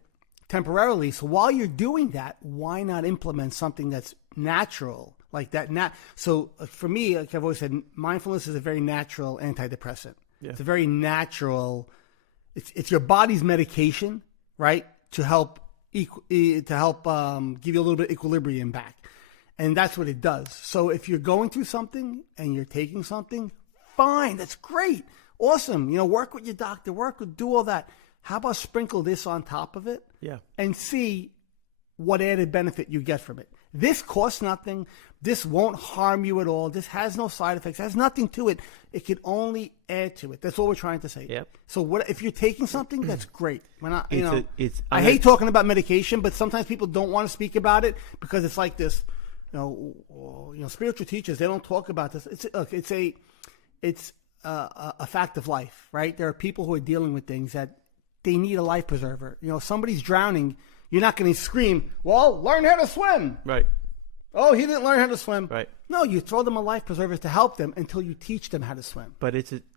temporarily. So while you're doing that, why not implement something that's natural like that? So for me, like I've always said, mindfulness is a very natural antidepressant. Yeah. It's a very natural. It's your body's medication, right, to help give you a little bit of equilibrium back. And that's what it does. So if you're going through something and you're taking something, fine, that's great. Awesome. Work with your doctor, do all that. How about sprinkle this on top of it? Yeah. And see what added benefit you get from it. This costs nothing. This won't harm you at all. This has no side effects. It has nothing to it. It can only add to it. That's what we're trying to say. Yep. So if you're taking something, that's great. We're not, I hate talking about medication, but sometimes people don't want to speak about it because it's like this. Spiritual teachers, they don't talk about this. It's a fact of life, right? There are people who are dealing with things that they need a life preserver. If somebody's drowning, you're not going to scream, well, learn how to swim. Right. Oh, he didn't learn how to swim. Right. No, you throw them a life preserver to help them until you teach them how to swim. But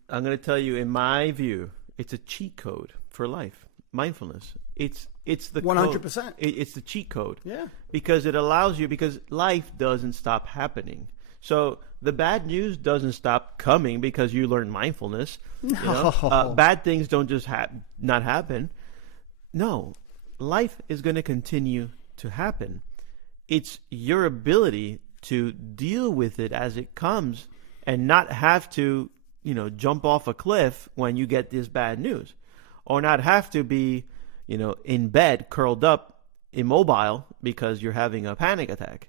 I'm going to tell you, in my view, it's a cheat code for life. Mindfulness. It's the 100%. It's the cheat code. Yeah. Because it allows you, because life doesn't stop happening. So the bad news doesn't stop coming because you learn mindfulness. No. You know? Bad things don't just not happen. No, life is going to continue to happen. It's your ability to deal with it as it comes and not have to, jump off a cliff when you get this bad news, or not have to be, in bed curled up, immobile because you're having a panic attack.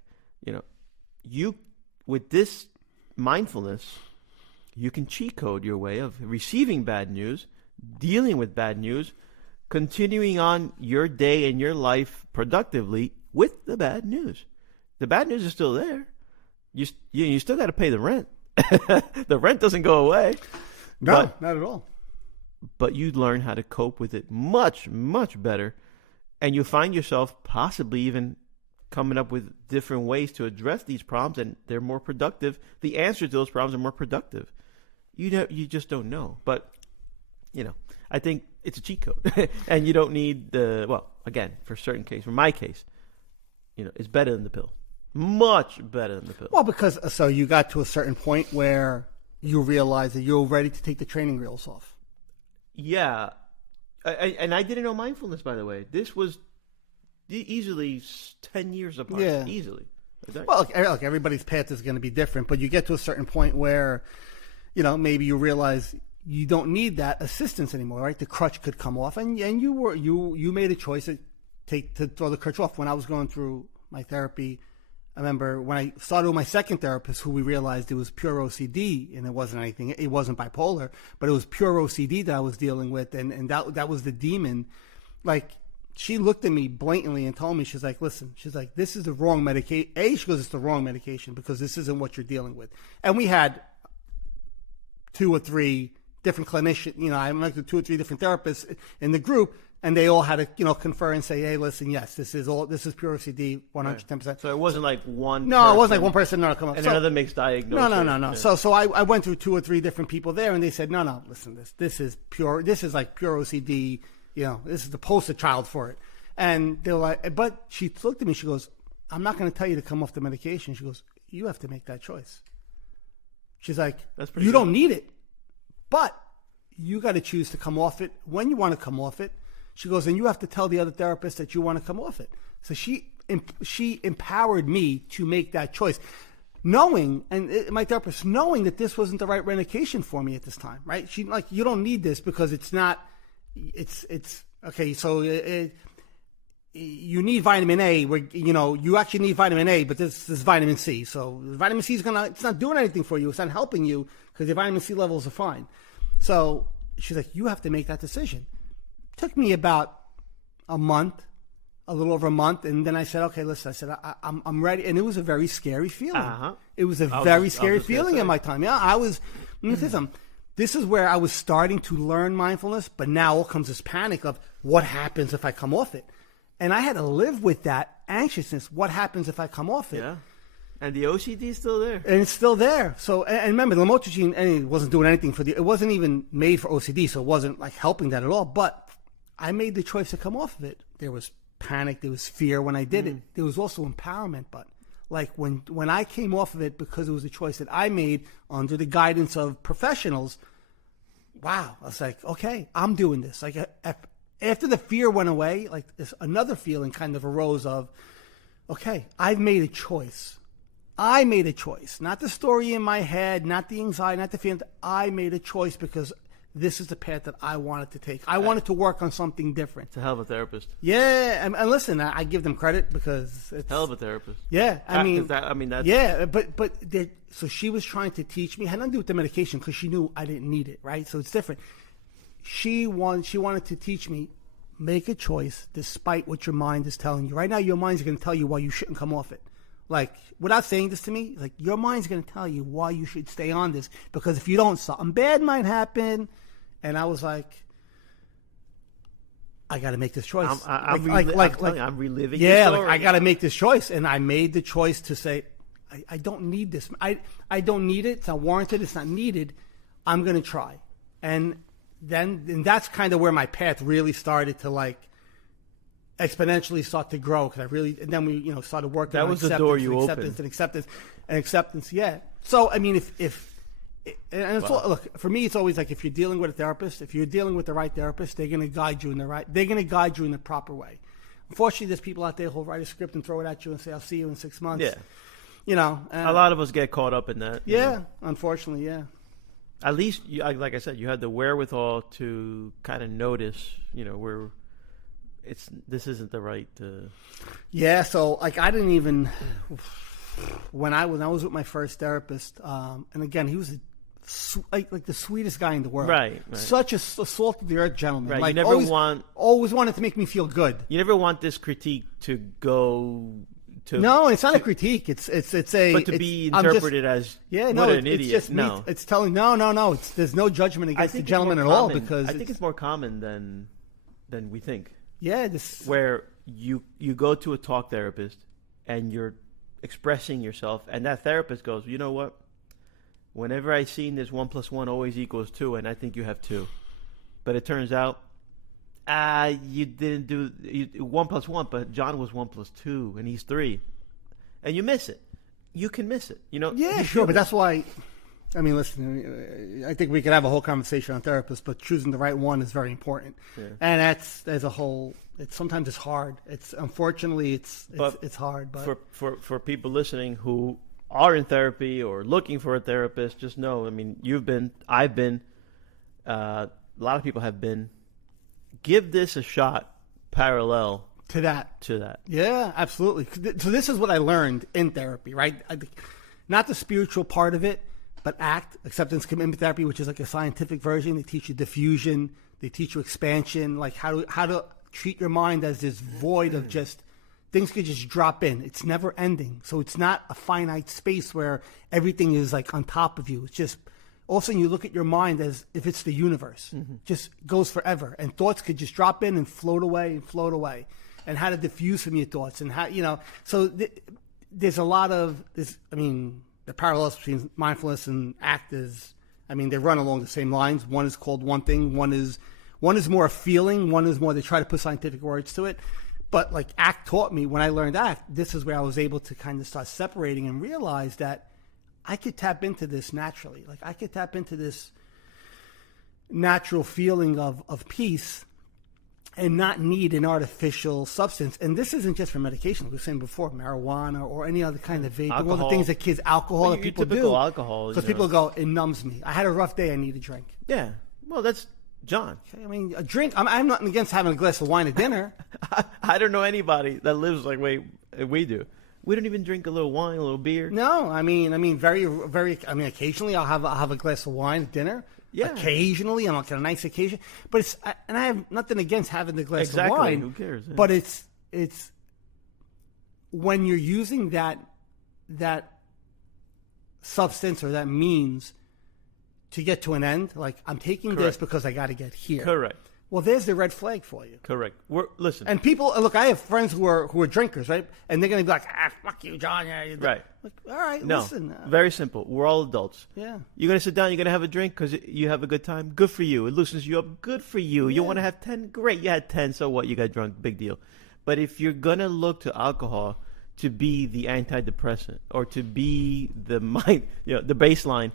You with this mindfulness, you can cheat code your way of receiving bad news, dealing with bad news, continuing on your day and your life productively with the bad news. The bad news is still there. You still got to pay the rent. The rent doesn't go away. No, not at all. But you learn how to cope with it much, much better. And you find yourself possibly even coming up with different ways to address these problems, and they're more productive. The answer to those problems are more productive. You just don't know. But, I think it's a cheat code. And you don't need again, for certain cases, for my case, it's better than the pill. Much better than the pill. Well, because so you got to a certain point where you realize that you're ready to take the training wheels off. Yeah. And I didn't know mindfulness, by the way. This was easily 10 years apart. Yeah. Easily. Well, look, everybody's path is going to be different, but you get to a certain point where, maybe you realize you don't need that assistance anymore, right? The crutch could come off, and you made a choice to throw the crutch off. When I was going through my therapy, I remember when I started with my second therapist, who we realized it was pure OCD, and it wasn't anything. It wasn't bipolar, but it was pure OCD that I was dealing with, and that was the demon. Like, she looked at me blatantly and told me, she's like, listen, this is the wrong medication. She goes, it's the wrong medication because this isn't what you're dealing with. And we had 2 or 3 different clinicians. I went to 2 or 3 different therapists in the group, and they all had to, confer and say, hey, listen, yes, this is pure OCD, 110%. Right. So it wasn't like one No, person, it wasn't like one person. No, come on. And another makes diagnosis. No. Yeah. So I went through 2 or 3 different people there, and they said, no, listen, this is like pure OCD. This is the poster child for it. And they're like, but she looked at me, she goes, I'm not going to tell you to come off the medication. She goes, you have to make that choice. She's like, you don't need it, but you got to choose to come off it when you want to come off it. She goes, and you have to tell the other therapist that you want to come off it. So she empowered me to make that choice, knowing, and my therapist knowing that this wasn't the right medication for me at this time, right? She like, you don't need this because it's not, it's okay. So you need vitamin A, where you actually need vitamin A, but this is vitamin C. So vitamin C it's not doing anything for you. It's not helping you because your vitamin C levels are fine. So she's like, you have to make that decision. Took me about a little over a month, and then I said, okay, listen, I said, I'm ready. And it was a very scary feeling. Uh-huh. It was a very scary feeling in my time. Yeah, let me say something. This is where I was starting to learn mindfulness, but now all comes this panic of what happens if I come off it. And I had to live with that anxiousness. What happens if I come off it? Yeah. And the OCD is still there. And it's still there. So, and remember, the lamotrigine it wasn't doing anything it wasn't even made for OCD, so it wasn't like helping that at all. But I made the choice to come off of it. There was panic, there was fear when I did it. There was also empowerment, but like when I came off of it, because it was a choice that I made under the guidance of professionals, wow, I was like, okay, I'm doing this. Like after the fear went away, like this another feeling kind of arose of, okay, I've made a choice. I made a choice, not the story in my head, not the anxiety, not the feeling. I made a choice because this is the path that I wanted to take. I wanted to work on something different. It's a hell of a therapist. Yeah, and listen, I give them credit because it's hell of a therapist. Yeah, that's yeah, but so she was trying to teach me. It had nothing to do with the medication because she knew I didn't need it, right? So it's different. She wanted to teach me, make a choice despite what your mind is telling you. Right now, your mind's going to tell you why you shouldn't come off it. Like, without saying this to me, like, your mind's going to tell you why you should stay on this. Because if you don't, something bad might happen. And I was like, I got to make this choice. I'm reliving. Yeah, like, I got to make this choice. And I made the choice to say, I don't need this. I don't need it. It's not warranted. It's not needed. I'm going to try. And that's kind of where my path really started to, like, exponentially start to grow because and then we started working. That on was the door you acceptance opened. and acceptance. Yeah. So I mean, look, for me, it's always like if you're dealing with a therapist, if you're dealing with the right therapist, they're going to guide you in the proper way. Unfortunately, there's people out there who'll write a script and throw it at you and say, "I'll see you in 6 months." Yeah. A lot of us get caught up in that. Yeah. Unfortunately, yeah. At least, like I said, you had the wherewithal to kind of notice, where this isn't the right. Yeah. So, like, I didn't even when I was with my first therapist, and again, he was like the sweetest guy in the world. Right. Such a salt of the earth gentleman. Right. Like, you never always wanted to make me feel good. You never want this critique to go. No, it's not a critique. It's be interpreted as what an idiot. It's just it's telling no. There's no judgment against the gentleman at all because I think it's more common than we think. Yeah, where you go to a talk therapist and you're expressing yourself, and that therapist goes, you know what? Whenever I seen this 1 + 1 always equals 2, and I think you have 2, but it turns out. You didn't do 1 + 1, but John was 1 + 2, and he's 3, and you miss it. You can miss it, Yeah, sure, but that's why. I mean, listen. I think we could have a whole conversation on therapists, but choosing the right one is very important. Yeah. And there's a whole. Sometimes it's hard. Unfortunately it's hard. But for people listening who are in therapy or looking for a therapist, just know. I mean, I've been. A lot of people have been. Give this a shot parallel to that. Yeah, absolutely. So this is what I learned in therapy, right? Not the spiritual part of it, but acceptance, commitment therapy, which is like a scientific version. They teach you diffusion. They teach you expansion, like how to treat your mind as this void of just things could just drop in. It's never ending. So it's not a finite space where everything is like on top of you. It's just... all of a sudden, you look at your mind as if it's the universe, just goes forever, and thoughts could just drop in and float away, and how to diffuse from your thoughts, and how So there's a lot of this. I mean, the parallels between mindfulness and ACT they run along the same lines. One is called one thing. One is more a feeling. One is more they try to put scientific words to it. But like ACT taught me when I learned ACT, this is where I was able to kind of start separating and realize that. I could tap into this naturally. Like I could tap into this natural feeling of peace and not need an artificial substance. And this isn't just for medication. Like we were saying before, marijuana or any other kind of vape. All the things that alcohol that people do. Alcohol. Because people go, it numbs me. I had a rough day. I need a drink. Yeah. Well, that's John. I mean, a drink. I'm not against having a glass of wine at dinner. I don't know anybody that lives like we do. We don't even drink a little wine, a little beer. No, I mean, very, very. I mean, occasionally I'll have a glass of wine at dinner. Yeah, occasionally on like a nice occasion. But and I have nothing against having the glass of wine. Who cares? Yeah. But it's when you're using that substance or that means to get to an end. Like I'm taking this because I got to get here. Correct. Well, there's the red flag for you. Correct. Listen. And people, look, I have friends who are drinkers, right? And they're going to be like, fuck you, John. Yeah, right. Like, all right, no, listen. Very simple. We're all adults. Yeah. You're going to sit down, you're going to have a drink because you have a good time. Good for you. It loosens you up. Good for you. Yeah. You want to have 10? Great. You had 10, so what? You got drunk. Big deal. But if you're going to look to alcohol to be the antidepressant or to be the the baseline,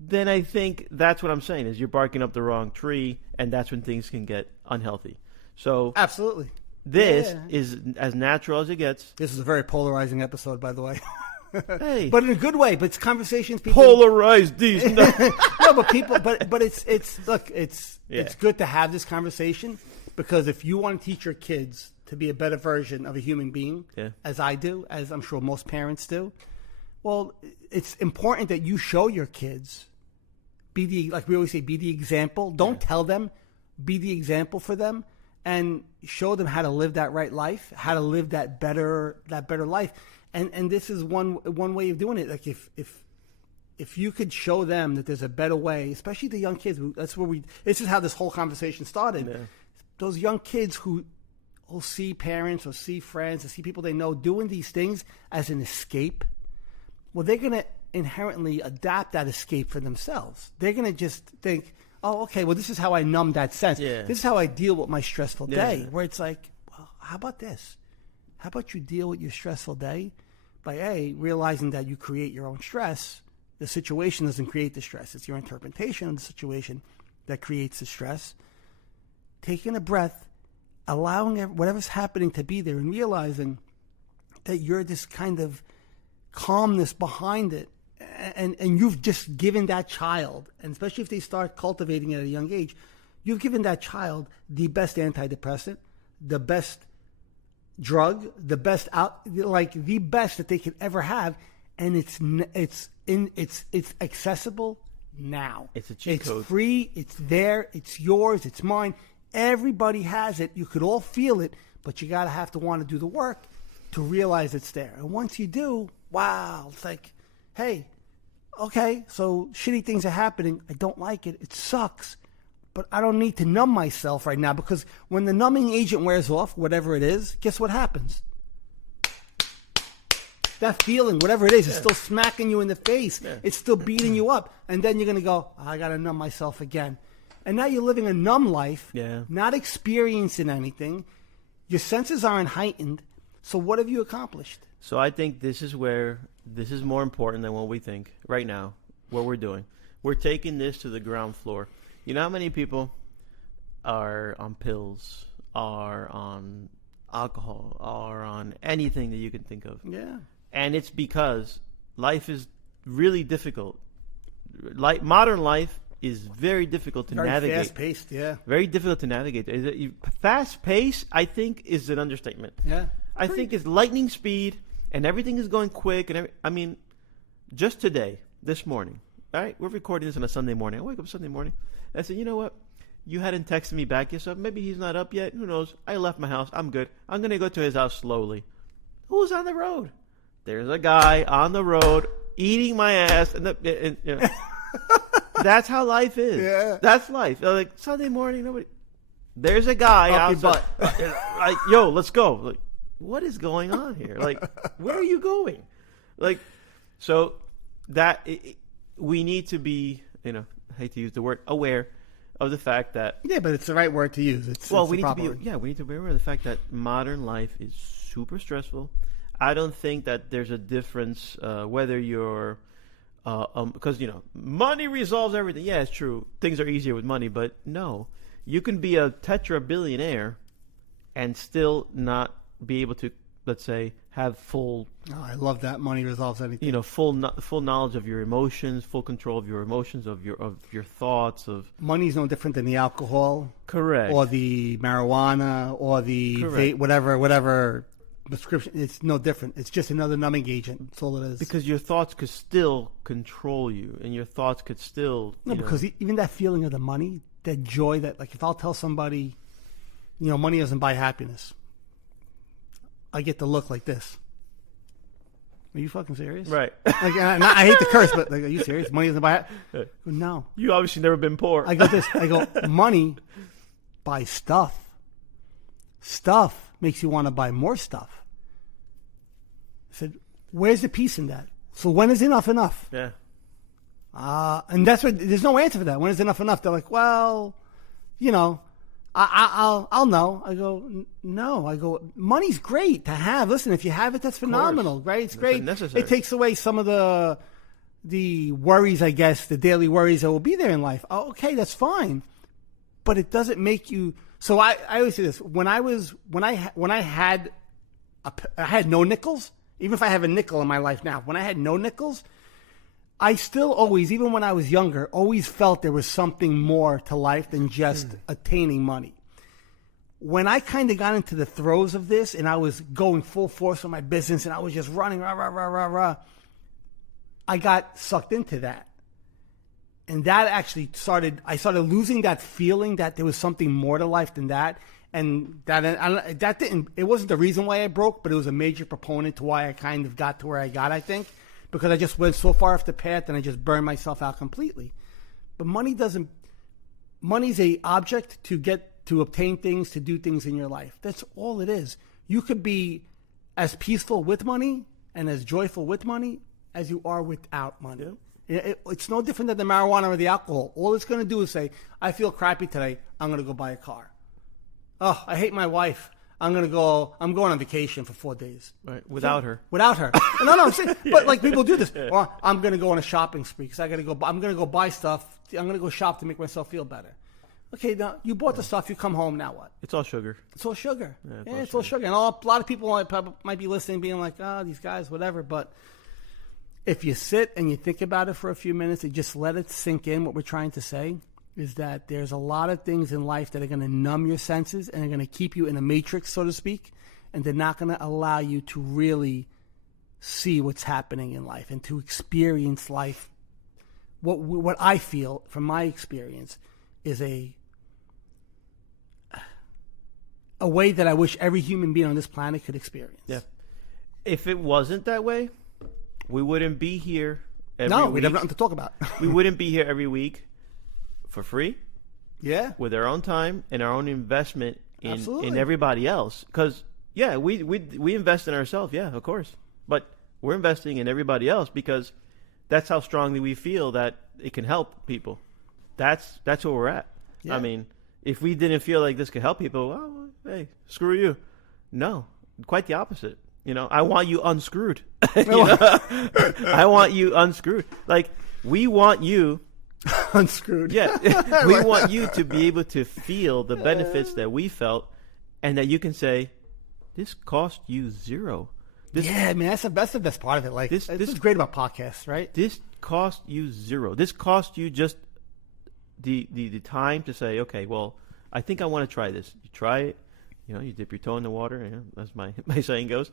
then I think that's what I'm saying is you're barking up the wrong tree, and that's when things can get unhealthy. So absolutely, this is as natural as it gets. This is a very polarizing episode, by the way. Hey, but in a good way. But it's conversations. People polarize these. No, but people. But it's look. It's good to have this conversation because if you want to teach your kids to be a better version of a human being, as I do, as I'm sure most parents do, well, it's important that you show your kids. Like we always say, be the example. Don't tell them, be the example for them, and show them how to live that right life, how to live that better life. And this is one way of doing it. Like if you could show them that there's a better way, especially the young kids. This is how this whole conversation started. Yeah. Those young kids who will see parents or see friends or see people they know doing these things as an escape. Well, they're gonna inherently adapt that escape for themselves. They're going to just think, oh, okay, well, this is how I numb that sense. Yeah. This is how I deal with my stressful day, where it's like, well, how about this? How about you deal with your stressful day by realizing that you create your own stress. The situation doesn't create the stress. It's your interpretation of the situation that creates the stress. Taking a breath, allowing whatever's happening to be there, and realizing that you're this kind of calmness behind it. And you've just given that child, and especially if they start cultivating it at a young age, you've given that child the best antidepressant, the best drug, the best the best that they could ever have, and it's accessible now. It's a cheat code. It's free. It's there. It's yours. It's mine. Everybody has it. You could all feel it, but you gotta have to want to do the work to realize it's there. And once you do, wow, it's like, hey, okay, so shitty things are happening. I don't like it. It sucks. But I don't need to numb myself right now, because when the numbing agent wears off, whatever it is, guess what happens? That feeling, whatever it is, is still smacking you in the face. Yeah. It's still beating you up. And then you're going to go, I got to numb myself again. And now you're living a numb life, not experiencing anything. Your senses aren't heightened. So what have you accomplished? So I think this is where this is more important than what we think right now, what we're doing. We're taking this to the ground floor. You know how many people are on pills, are on alcohol, are on anything that you can think of? Yeah. And it's because life is really difficult. Modern life is very difficult to navigate. Very fast-paced, yeah. Very difficult to navigate. Fast-paced, I think, is an understatement. Yeah. I think it's lightning speed, and everything is going quick. I mean, just today, this morning, all right, we're recording this on a Sunday morning. I wake up Sunday morning. I said, you know what? You hadn't texted me back yet, so maybe he's not up yet. Who knows? I left my house. I'm good. I'm going to go to his house slowly. Who's on the road? There's a guy on the road eating my ass. And you know, that's how life is. Yeah. That's life. Like, Sunday morning, nobody. There's a guy outside. Like, yo, let's go. Like, what is going on here? Like, where are you going? Like, so that we need to be, I hate to use the word, aware of the fact that. Yeah, but it's the right word to use. We need to be aware of the fact that modern life is super stressful. I don't think that there's a difference whether you're, because money resolves everything. Yeah, it's true. Things are easier with money, but no, you can be a tetra-billionaire and still not be able to, let's say, have full. Oh, I love that. Money resolves anything. Full knowledge of your emotions, full control of your emotions, of your thoughts. Of money's no different than the alcohol, correct, or the marijuana, or the vape, whatever prescription. It's no different. It's just another numbing agent. That's all it is. Because your thoughts could still control you, and your thoughts could still. Because even that feeling of the money, that joy, that like if I'll tell somebody, money doesn't buy happiness. I get the look like this. Are you fucking serious? Right. Like, I hate to curse, but like, are you serious? Money doesn't buy it? No. You obviously never been poor. I go this. I go, money buys stuff. Stuff makes you want to buy more stuff. I said, where's the peace in that? So when is enough enough? Yeah. And that's what, there's no answer for that. When is enough enough? They're like, well, I'll know. I go, no. I go, money's great to have. Listen, if you have it, that's phenomenal, right? It's great. Necessary. It takes away some of the worries, I guess, the daily worries that will be there in life. Oh, okay, that's fine, but it doesn't make you. So I always say this: when I had no nickels, even if I have a nickel in my life now, when I had no nickels, I still always, even when I was younger, always felt there was something more to life than just attaining money. When I kind of got into the throes of this and I was going full force on my business and I was just running, rah, rah, rah, rah, rah, I got sucked into that. And that actually I started losing that feeling that there was something more to life than that. And it wasn't the reason why I broke, but it was a major proponent to why I kind of got to where I got, I think. Because I just went so far off the path and I just burned myself out completely. But money's a object to obtain things, to do things in your life. That's all it is. You could be as peaceful with money and as joyful with money as you are without money. It's no different than the marijuana or the alcohol. All it's going to do is say, I feel crappy today, I'm going to go buy a car. Oh, I hate my wife. I'm going on vacation for 4 days. Right. Without her. Without her. No, I'm saying, but like people do this. Or I'm going to go on a shopping spree because I'm going to go buy stuff. I'm going to go shop to make myself feel better. Okay, now you bought the stuff. You come home. Now what? It's all sugar. It's all sugar. Yeah, it's all sugar. And a lot of people might be listening, being like, these guys, whatever. But if you sit and you think about it for a few minutes and just let it sink in, what we're trying to say is that there's a lot of things in life that are going to numb your senses and are going to keep you in a matrix, so to speak, and they're not going to allow you to really see what's happening in life and to experience life. What I feel from my experience is a way that I wish every human being on this planet could experience. Yeah. If it wasn't that way, we wouldn't be here every week. No, we'd have nothing to talk about. We wouldn't be here every week for free. Yeah. With our own time and our own investment in everybody else. Because, yeah, we invest in ourselves, yeah, of course. But we're investing in everybody else because that's how strongly we feel that it can help people. That's where we're at. Yeah. I mean, if we didn't feel like this could help people, well, hey, screw you. No, quite the opposite. You know, I want you unscrewed. I want you unscrewed. Like, we want you unscrewed. Yeah. We want you to be able to feel the benefits that we felt and that you can say, this cost you zero. Yeah, man, that's the best part of it. Like, this is great about podcasts, right? This cost you zero. This cost you just the time to say, okay, well, I think I want to try this. You try it, you dip your toe in the water, as my saying goes,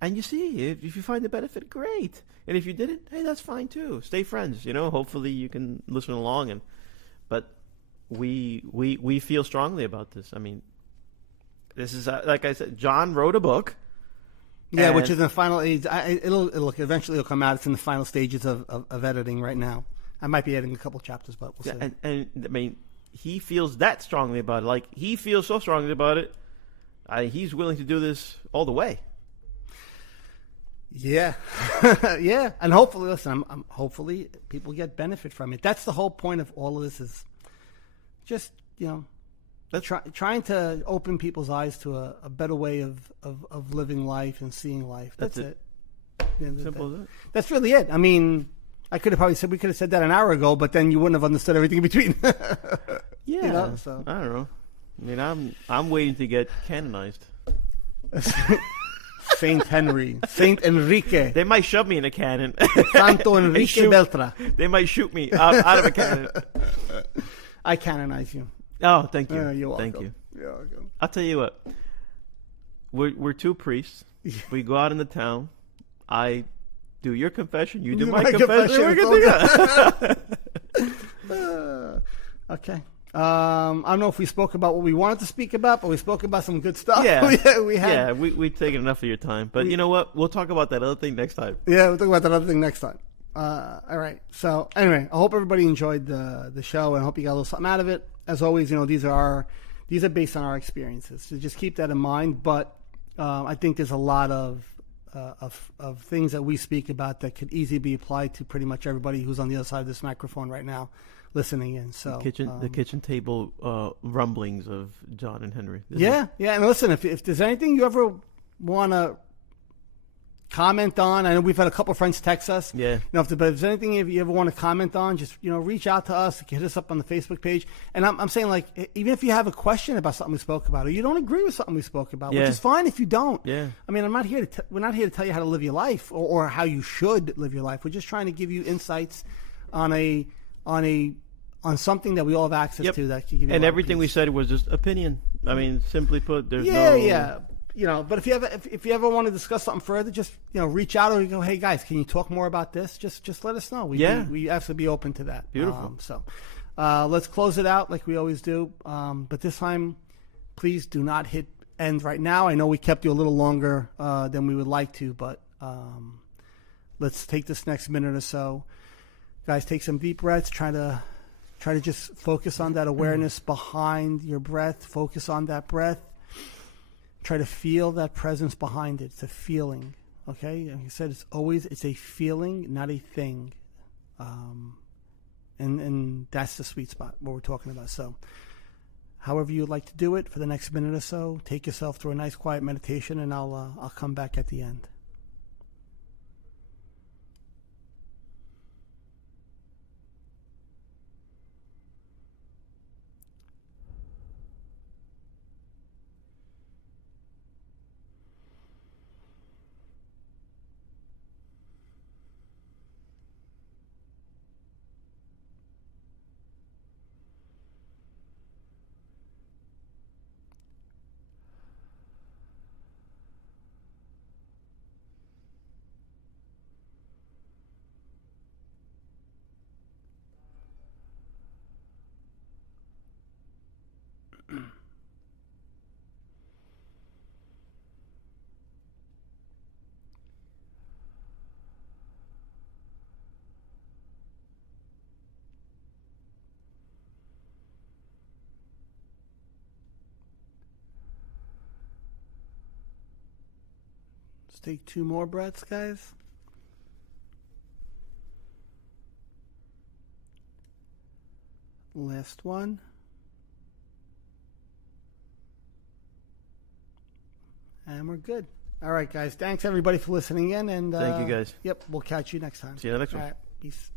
and you see if you find the benefit, great. And if you didn't, hey, that's fine too. Stay friends, hopefully you can listen along. But we feel strongly about this. I mean, this is, like I said, John wrote a book. Yeah, which is in the final age. It'll eventually come out. It's in the final stages of editing right now. I might be adding a couple chapters, but we'll see. And I mean, he feels that strongly about it. Like, he feels so strongly about it. He's willing to do this all the way. Yeah, yeah, and hopefully, listen. Hopefully people get benefit from it. That's the whole point of all of this. Is just trying to open people's eyes to a better way of living life and seeing life. That's it. Simple as that. That's really it. I mean, we could have said that an hour ago, but then you wouldn't have understood everything in between. Yeah. So I don't know. I mean, I'm waiting to get canonized. Saint Henry, Saint Enrique. They might shove me in a cannon. Santo Enrique Beltra. They might shoot me out of a cannon. I canonize you. Oh, thank you. You're welcome. Thank you. You're welcome. I'll tell you what. We're two priests. We go out in the town. I do your confession. You do my confession. We're good to go. Okay. I don't know if we spoke about what we wanted to speak about, but we spoke about some good stuff. Yeah, we had. Yeah, we've taken enough of your time. But you know what? We'll talk about that other thing next time. Yeah, we'll talk about that other thing next time. All right. So anyway, I hope everybody enjoyed the show, and I hope you got a little something out of it. As always, these are based on our experiences, so just keep that in mind. But I think there's a lot of things that we speak about that could easily be applied to pretty much everybody who's on the other side of this microphone right now, listening in. So the kitchen table rumblings of John and Henry. Yeah. And listen, if there's anything you ever want to comment on, I know we've had a couple of friends text us. Yeah. But if there's anything you ever want to comment on, just reach out to us. You can hit us up on the Facebook page. And I'm saying, like, even if you have a question about something we spoke about, or you don't agree with something we spoke about, which is fine if you don't. Yeah. I mean, we're not here to tell you how to live your life or how you should live your life. We're just trying to give you insights on something that we all have access to that can give you. And everything we said was just opinion. I mean, simply put, there's Yeah. But if you ever want to discuss something further, just reach out or you go, hey guys, can you talk more about this? Just let us know. We absolutely be open to that. Beautiful. So let's close it out like we always do. But this time, please do not hit end right now. I know we kept you a little longer than we would like to, but let's take this next minute or so. Guys, take some deep breaths. Try to just focus on that awareness behind your breath. Focus on that breath. Try to feel that presence behind it. It's a feeling, okay? Like I said, it's a feeling, not a thing. And that's the sweet spot, what we're talking about. So however you'd like to do it for the next minute or so. Take yourself through a nice quiet meditation, and I'll come back at the end. Let's take 2 more breaths, guys. Last one. And we're good. All right, guys. Thanks, everybody, for listening in. And thank you, guys. Yep, we'll catch you next time. See you in the next one. All right, peace.